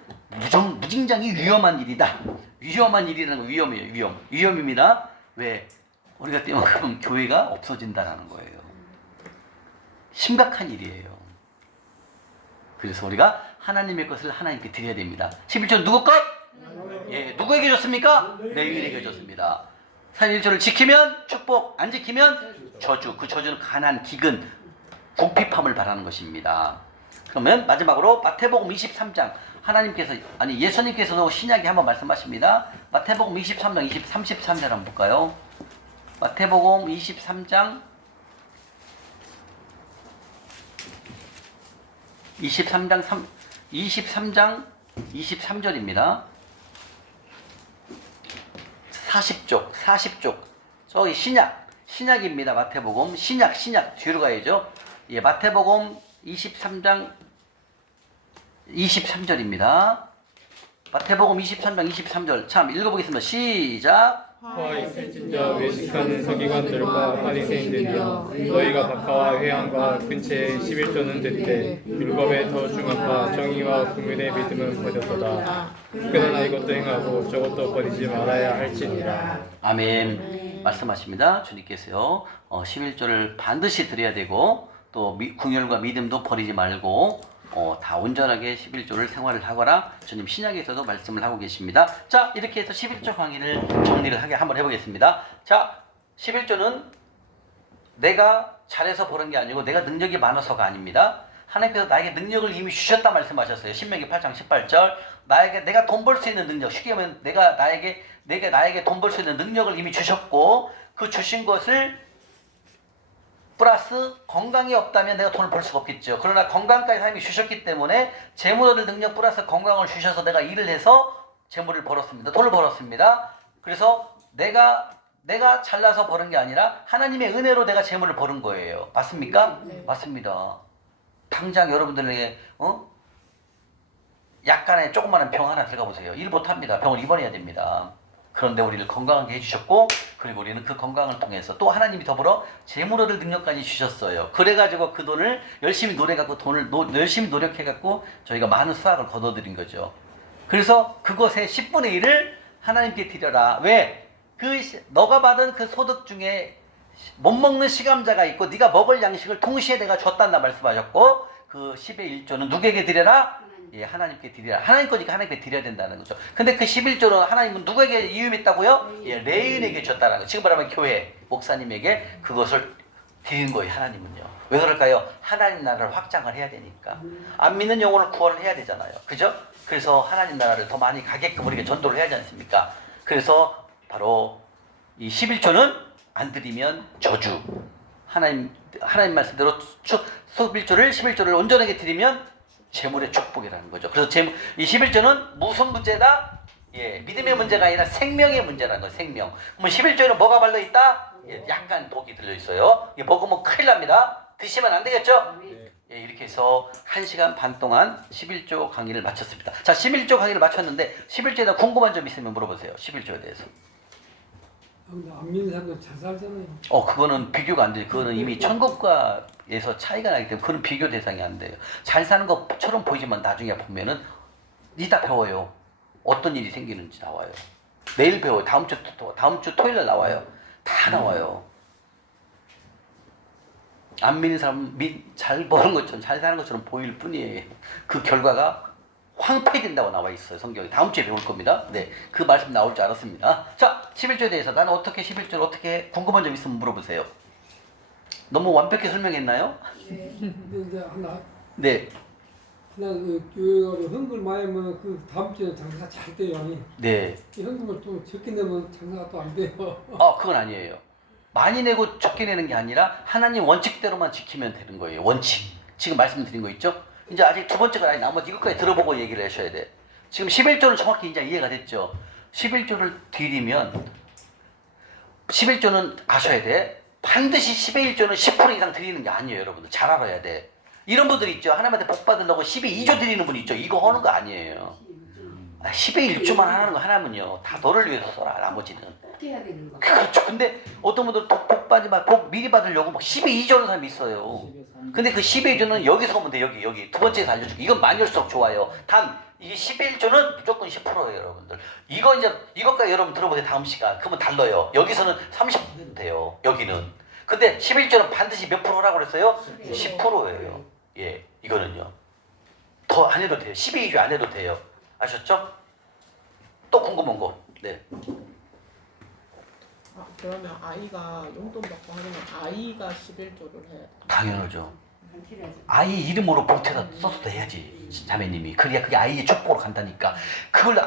무진장이 위험한 일이다. 위험한 일이라는 거 위험이에요. 위험입니다. 왜? 우리가 떼먹으면 교회가 없어진다라는 거예요. 심각한 일이에요. 그래서 우리가 하나님의 것을 하나님께 드려야 됩니다. 11조 누구 것? 예, 누구에게 줬습니까? 레위인에게 줬습니다. 11조를 지키면 축복, 안 지키면 저주. 그 저주는 가난, 기근, 궁핍함을 바라는 것입니다. 그러면 마지막으로 마태복음 23장 예수님께서도 신약에 한번 말씀하십니다. 마태복음 23장 33절 한번 볼까요? 마태복음 23장 23절입니다. 40쪽. 저기 신약입니다. 마태복음 신약 뒤로 가야죠. 예, 마태복음 23장 23절입니다. 마태복음 23장 23절 참 읽어보겠습니다. 시작. 화 있을진저 외식하는 서기관들과 바리새인들이여 너희가 박하와 회양과 근처에 11조는 됐되 율법에 더 중한 바 정의와 긍휼의 믿음은 버렸도다. 그러나 이것도 행하고 저것도 버리지 말아야 할지니라. 아멘. 말씀하십니다. 주님께서요 11조를 반드시 드려야 되고 또 긍휼과 믿음도 버리지 말고 다 온전하게 11조를 생활을 하거라. 주님 신약에서도 말씀을 하고 계십니다. 자, 이렇게 해서 11조 강의를 정리를 하게 한번 해보겠습니다. 자, 11조는 내가 잘해서 버는 게 아니고 내가 능력이 많아서가 아닙니다. 하나님께서 나에게 능력을 이미 주셨다 말씀하셨어요. 신명기 8장 18절. 내가 돈 벌 수 있는 능력, 쉽게 하면 내가 나에게 돈 벌 수 있는 능력을 이미 주셨고 그 주신 것을 플러스 건강이 없다면 내가 돈을 벌 수가 없겠죠. 그러나 건강까지 하나님이 주셨기 때문에 재물 얻을 능력 플러스 건강을 주셔서 내가 일을 해서 재물을 벌었습니다. 돈을 벌었습니다. 그래서 내가 잘나서 버는 게 아니라 하나님의 은혜로 내가 재물을 버는 거예요. 맞습니까? 네. 맞습니다. 당장 여러분들에게 약간의 조그마한 병 하나 들어가 보세요. 일 못합니다. 병을 입원해야 됩니다. 그런데 우리를 건강하게 해주셨고 그리고 우리는 그 건강을 통해서 또 하나님이 더불어 재물 얻을 능력까지 주셨어요. 그래가지고 그 돈을 열심히 열심히 노력해갖고 저희가 많은 수확을 거둬들인 거죠. 그래서 그것의 10분의 1을 하나님께 드려라. 왜? 너가 받은 그 소득 중에 못 먹는 시감자가 있고 네가 먹을 양식을 동시에 내가 줬단다 말씀하셨고 그 10의 1조는 누구에게 드려라? 예, 하나님께 드리라. 하나님 거니까 하나님께 드려야 된다는 거죠. 근데 그 11조는 하나님은 누구에게 이음했다고요? 예, 레위인에게 줬다는 거죠. 지금 말하면 교회, 목사님에게 그것을 드린 거예요, 하나님은요. 왜 그럴까요? 하나님 나라를 확장을 해야 되니까. 안 믿는 영혼을 구원을 해야 되잖아요. 그죠? 그래서 하나님 나라를 더 많이 가게끔 우리에게 전도를 해야 하지 않습니까? 그래서 바로 이 11조는 안 드리면 저주. 하나님 말씀대로 11조를 온전하게 드리면 재물의 축복이라는 거죠. 그래서 이 11조는 무슨 문제다? 예, 믿음의 문제가 아니라 생명의 문제라는 거예요. 생명. 그러면 11조에는 뭐가 발려있다? 예, 약간 독이 들려있어요. 이게 먹으면 큰일 납니다. 드시면 안 되겠죠? 예, 이렇게 해서 1시간 반 동안 11조 강의를 마쳤습니다. 자, 11조 강의를 마쳤는데 11조에 대한 궁금한 점 있으면 물어보세요. 11조에 대해서. 안 믿는 사람도 잘 살잖아요. 그거는 비교가 안 돼요. 그거는 이미 천국과에서 차이가 나기 때문에 그건 비교 대상이 안 돼요. 잘 사는 것처럼 보이지만 나중에 보면은 이따 배워요. 어떤 일이 생기는지 나와요. 내일 배워요. 다음 주 토요일 날 나와요. 다 나와요. 안 믿는 사람은 잘 버는 것처럼 잘 사는 것처럼 보일 뿐이에요. 그 결과가 황폐된다고 나와 있어요. 성경에. 다음 주에 배울 겁니다. 네, 그 말씀 나올 줄 알았습니다. 자, 11조에 대해서 나는 어떻게 11조를 어떻게 궁금한 점 있으면 물어보세요. 너무 완벽히 설명했나요? 근데 이제 하나 네, 그 교회가 헌금을 많이 하면 그 다음 주에 장사가 잘 돼요. 네. 이 헌금을 또 적게 내면 장사가 또 안 돼요. 그건 아니에요. 많이 내고 적게 내는 게 아니라 하나님 원칙대로만 지키면 되는 거예요. 원칙. 지금 말씀드린 거 있죠? 이제 아직 두 번째가 아니 나머지 이것까지 들어보고 얘기를 하셔야 돼. 지금 11조는 정확히 이제 이해가 됐죠? 11조를 드리면 11조는 아셔야 돼. 반드시 11 1조는 10% 이상 드리는 게 아니에요, 여러분들. 잘 알아야 돼. 이런 분들 있죠. 하나님한테 복 받으려고 12조 드리는 분 있죠. 이거 하는 거 아니에요. 10의 1조만 하는 거 하나면요. 다 너를 위해서 써라. 나머지는. 해야 되는 거. 그렇죠. 근데 어떤 분들은 복 받으면 복 미리 받으려고 막 10의 2조 하는 사람이 있어요. 근데 그 10의 2조는 여기서 오면 돼. 여기 두 번째에서 알려줄게. 이건 많을수록 좋아요. 단 이게 10의 1조는 무조건 10%예요, 여러분들. 이거 이제 이것까지 여러분 들어보세요. 다음 시간. 그러면 달라요. 여기서는 30% 돼요. 여기는. 근데 11조는 반드시 몇 프로라고 그랬어요? 10%예요. 예, 이거는요. 더 안 해도 돼요. 12조 안 해도 돼요. 아셨죠? 또 궁금한 거. 네. 그러면 아이가 용돈 받고 하려면 아이가 11조를 해야 돼. 당연하죠. 한티라지. 아이 이름으로 봉투에다 써서 해야지. 자매님이. 그래야 그게 아이의 축복으로 간다니까. 그걸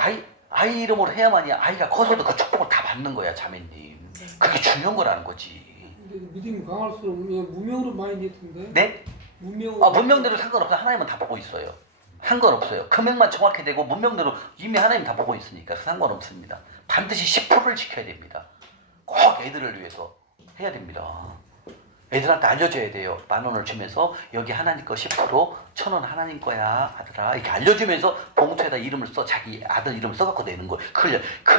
아이 이름으로 해야만이 아이가 커서도 그 축복을 다 받는 거야, 자매님. 그게 중요한 거라는 거지. 근데 믿음이 강할수록 무명으로 많이 냈던데. 네? 무명으로. 문명대로 상관없어. 하나님은 다 보고 있어요. 상관없어요. 금액만 정확히 되고 문명대로 이미 하나님 다 보고 있으니까 상관없습니다. 반드시 10%를 지켜야 됩니다. 꼭 애들을 위해서 해야 됩니다. 애들한테 알려줘야 돼요. 10,000원을 주면서 여기 하나님 거 10%, 1,000원 하나님 거야 아들아 이렇게 알려주면서 봉투에다 이름을 써. 자기 아들 이름 써갖고 내는 거예요. 그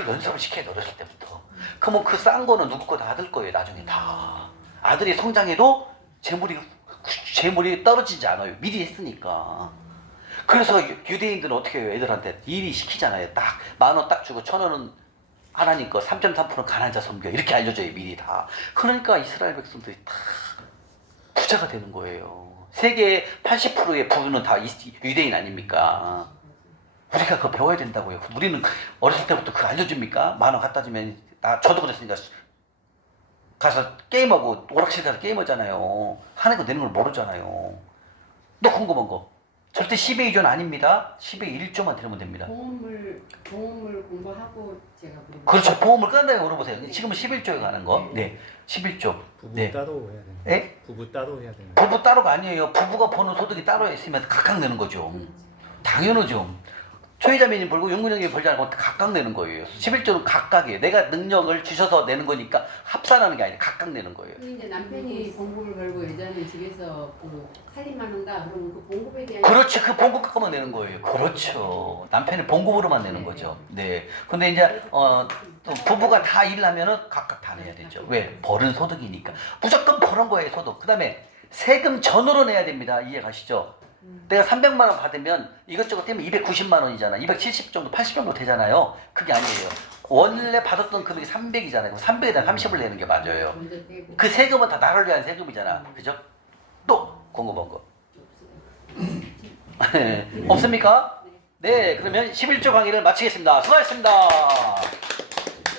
연습을 시켜야 돼, 어렸을 때부터. 그러면 그 싼 거는 누구 거다 아들 거예요. 나중에 다. 아들이 성장해도 재물이 떨어지지 않아요. 미리 했으니까. 그래서 유대인들은 어떻게 해요? 애들한테 일이 시키잖아요. 딱 10,000원 딱 주고 1,000원은 하나님 거 3.3%는 가난한 자 섬겨. 이렇게 알려줘요. 미리 다. 그러니까 이스라엘 백성들이 다 부자가 되는 거예요. 세계의 80%의 부는 다 유대인 아닙니까? 우리가 그거 배워야 된다고요. 우리는 어렸을 때부터 그거 알려줍니까? 10,000원 갖다 주면 저도 그랬으니까 가서 게임하고 오락실 가서 게임하잖아요. 하는 거 내는 걸 모르잖아요. 또 궁금한 거. 절대 10의 2조는 아닙니다. 10의 1조만 들으면 됩니다. 보험을 공부하고 제가 물어볼게요. 그렇죠. 보험을 끝난다고 물어보세요. 지금은 11조에 관한 거. 네. 11조. 부부 네. 따로 해야 되는. 예? 부부 따로 해야 되는. 부부 따로가 아니에요. 부부가 버는 소득이 따로 있으면 각각 내는 거죠. 당연하죠. 초회자매님 벌고 용문형님 벌지 않고 각각 내는 거예요. 11조는 각각이에요. 내가 능력을 주셔서 내는 거니까 합산하는 게 아니라 각각 내는 거예요. 근데 이제 남편이 봉급을 걸고 여자는 집에서 그 살림만 한다. 그러면 그 봉급에 대한 그렇지. 그 봉급 갖고만 내는 거예요. 그렇죠. 남편이 봉급으로만 내는 거죠. 네. 근데 이제 또 부부가 다 일을 하면은 각각 다 내야 되죠. 왜? 벌은 소득이니까. 무조건 벌은 거예요, 소득. 그 다음에 세금 전으로 내야 됩니다. 이해 가시죠? 내가 300만 원 받으면 이것저것 때문에 290만 원이잖아. 270 정도, 80 정도 되잖아요. 그게 아니에요. 원래 받았던 금액이 300이잖아요. 그럼 300에다 30을 내는 게 맞아요. 먼저 떼고 그 세금은 다 나를 위한 세금이잖아. 그죠? 또 궁금한 거. 없습니까? 네, 그러면 11조 강의를 마치겠습니다. 수고하셨습니다.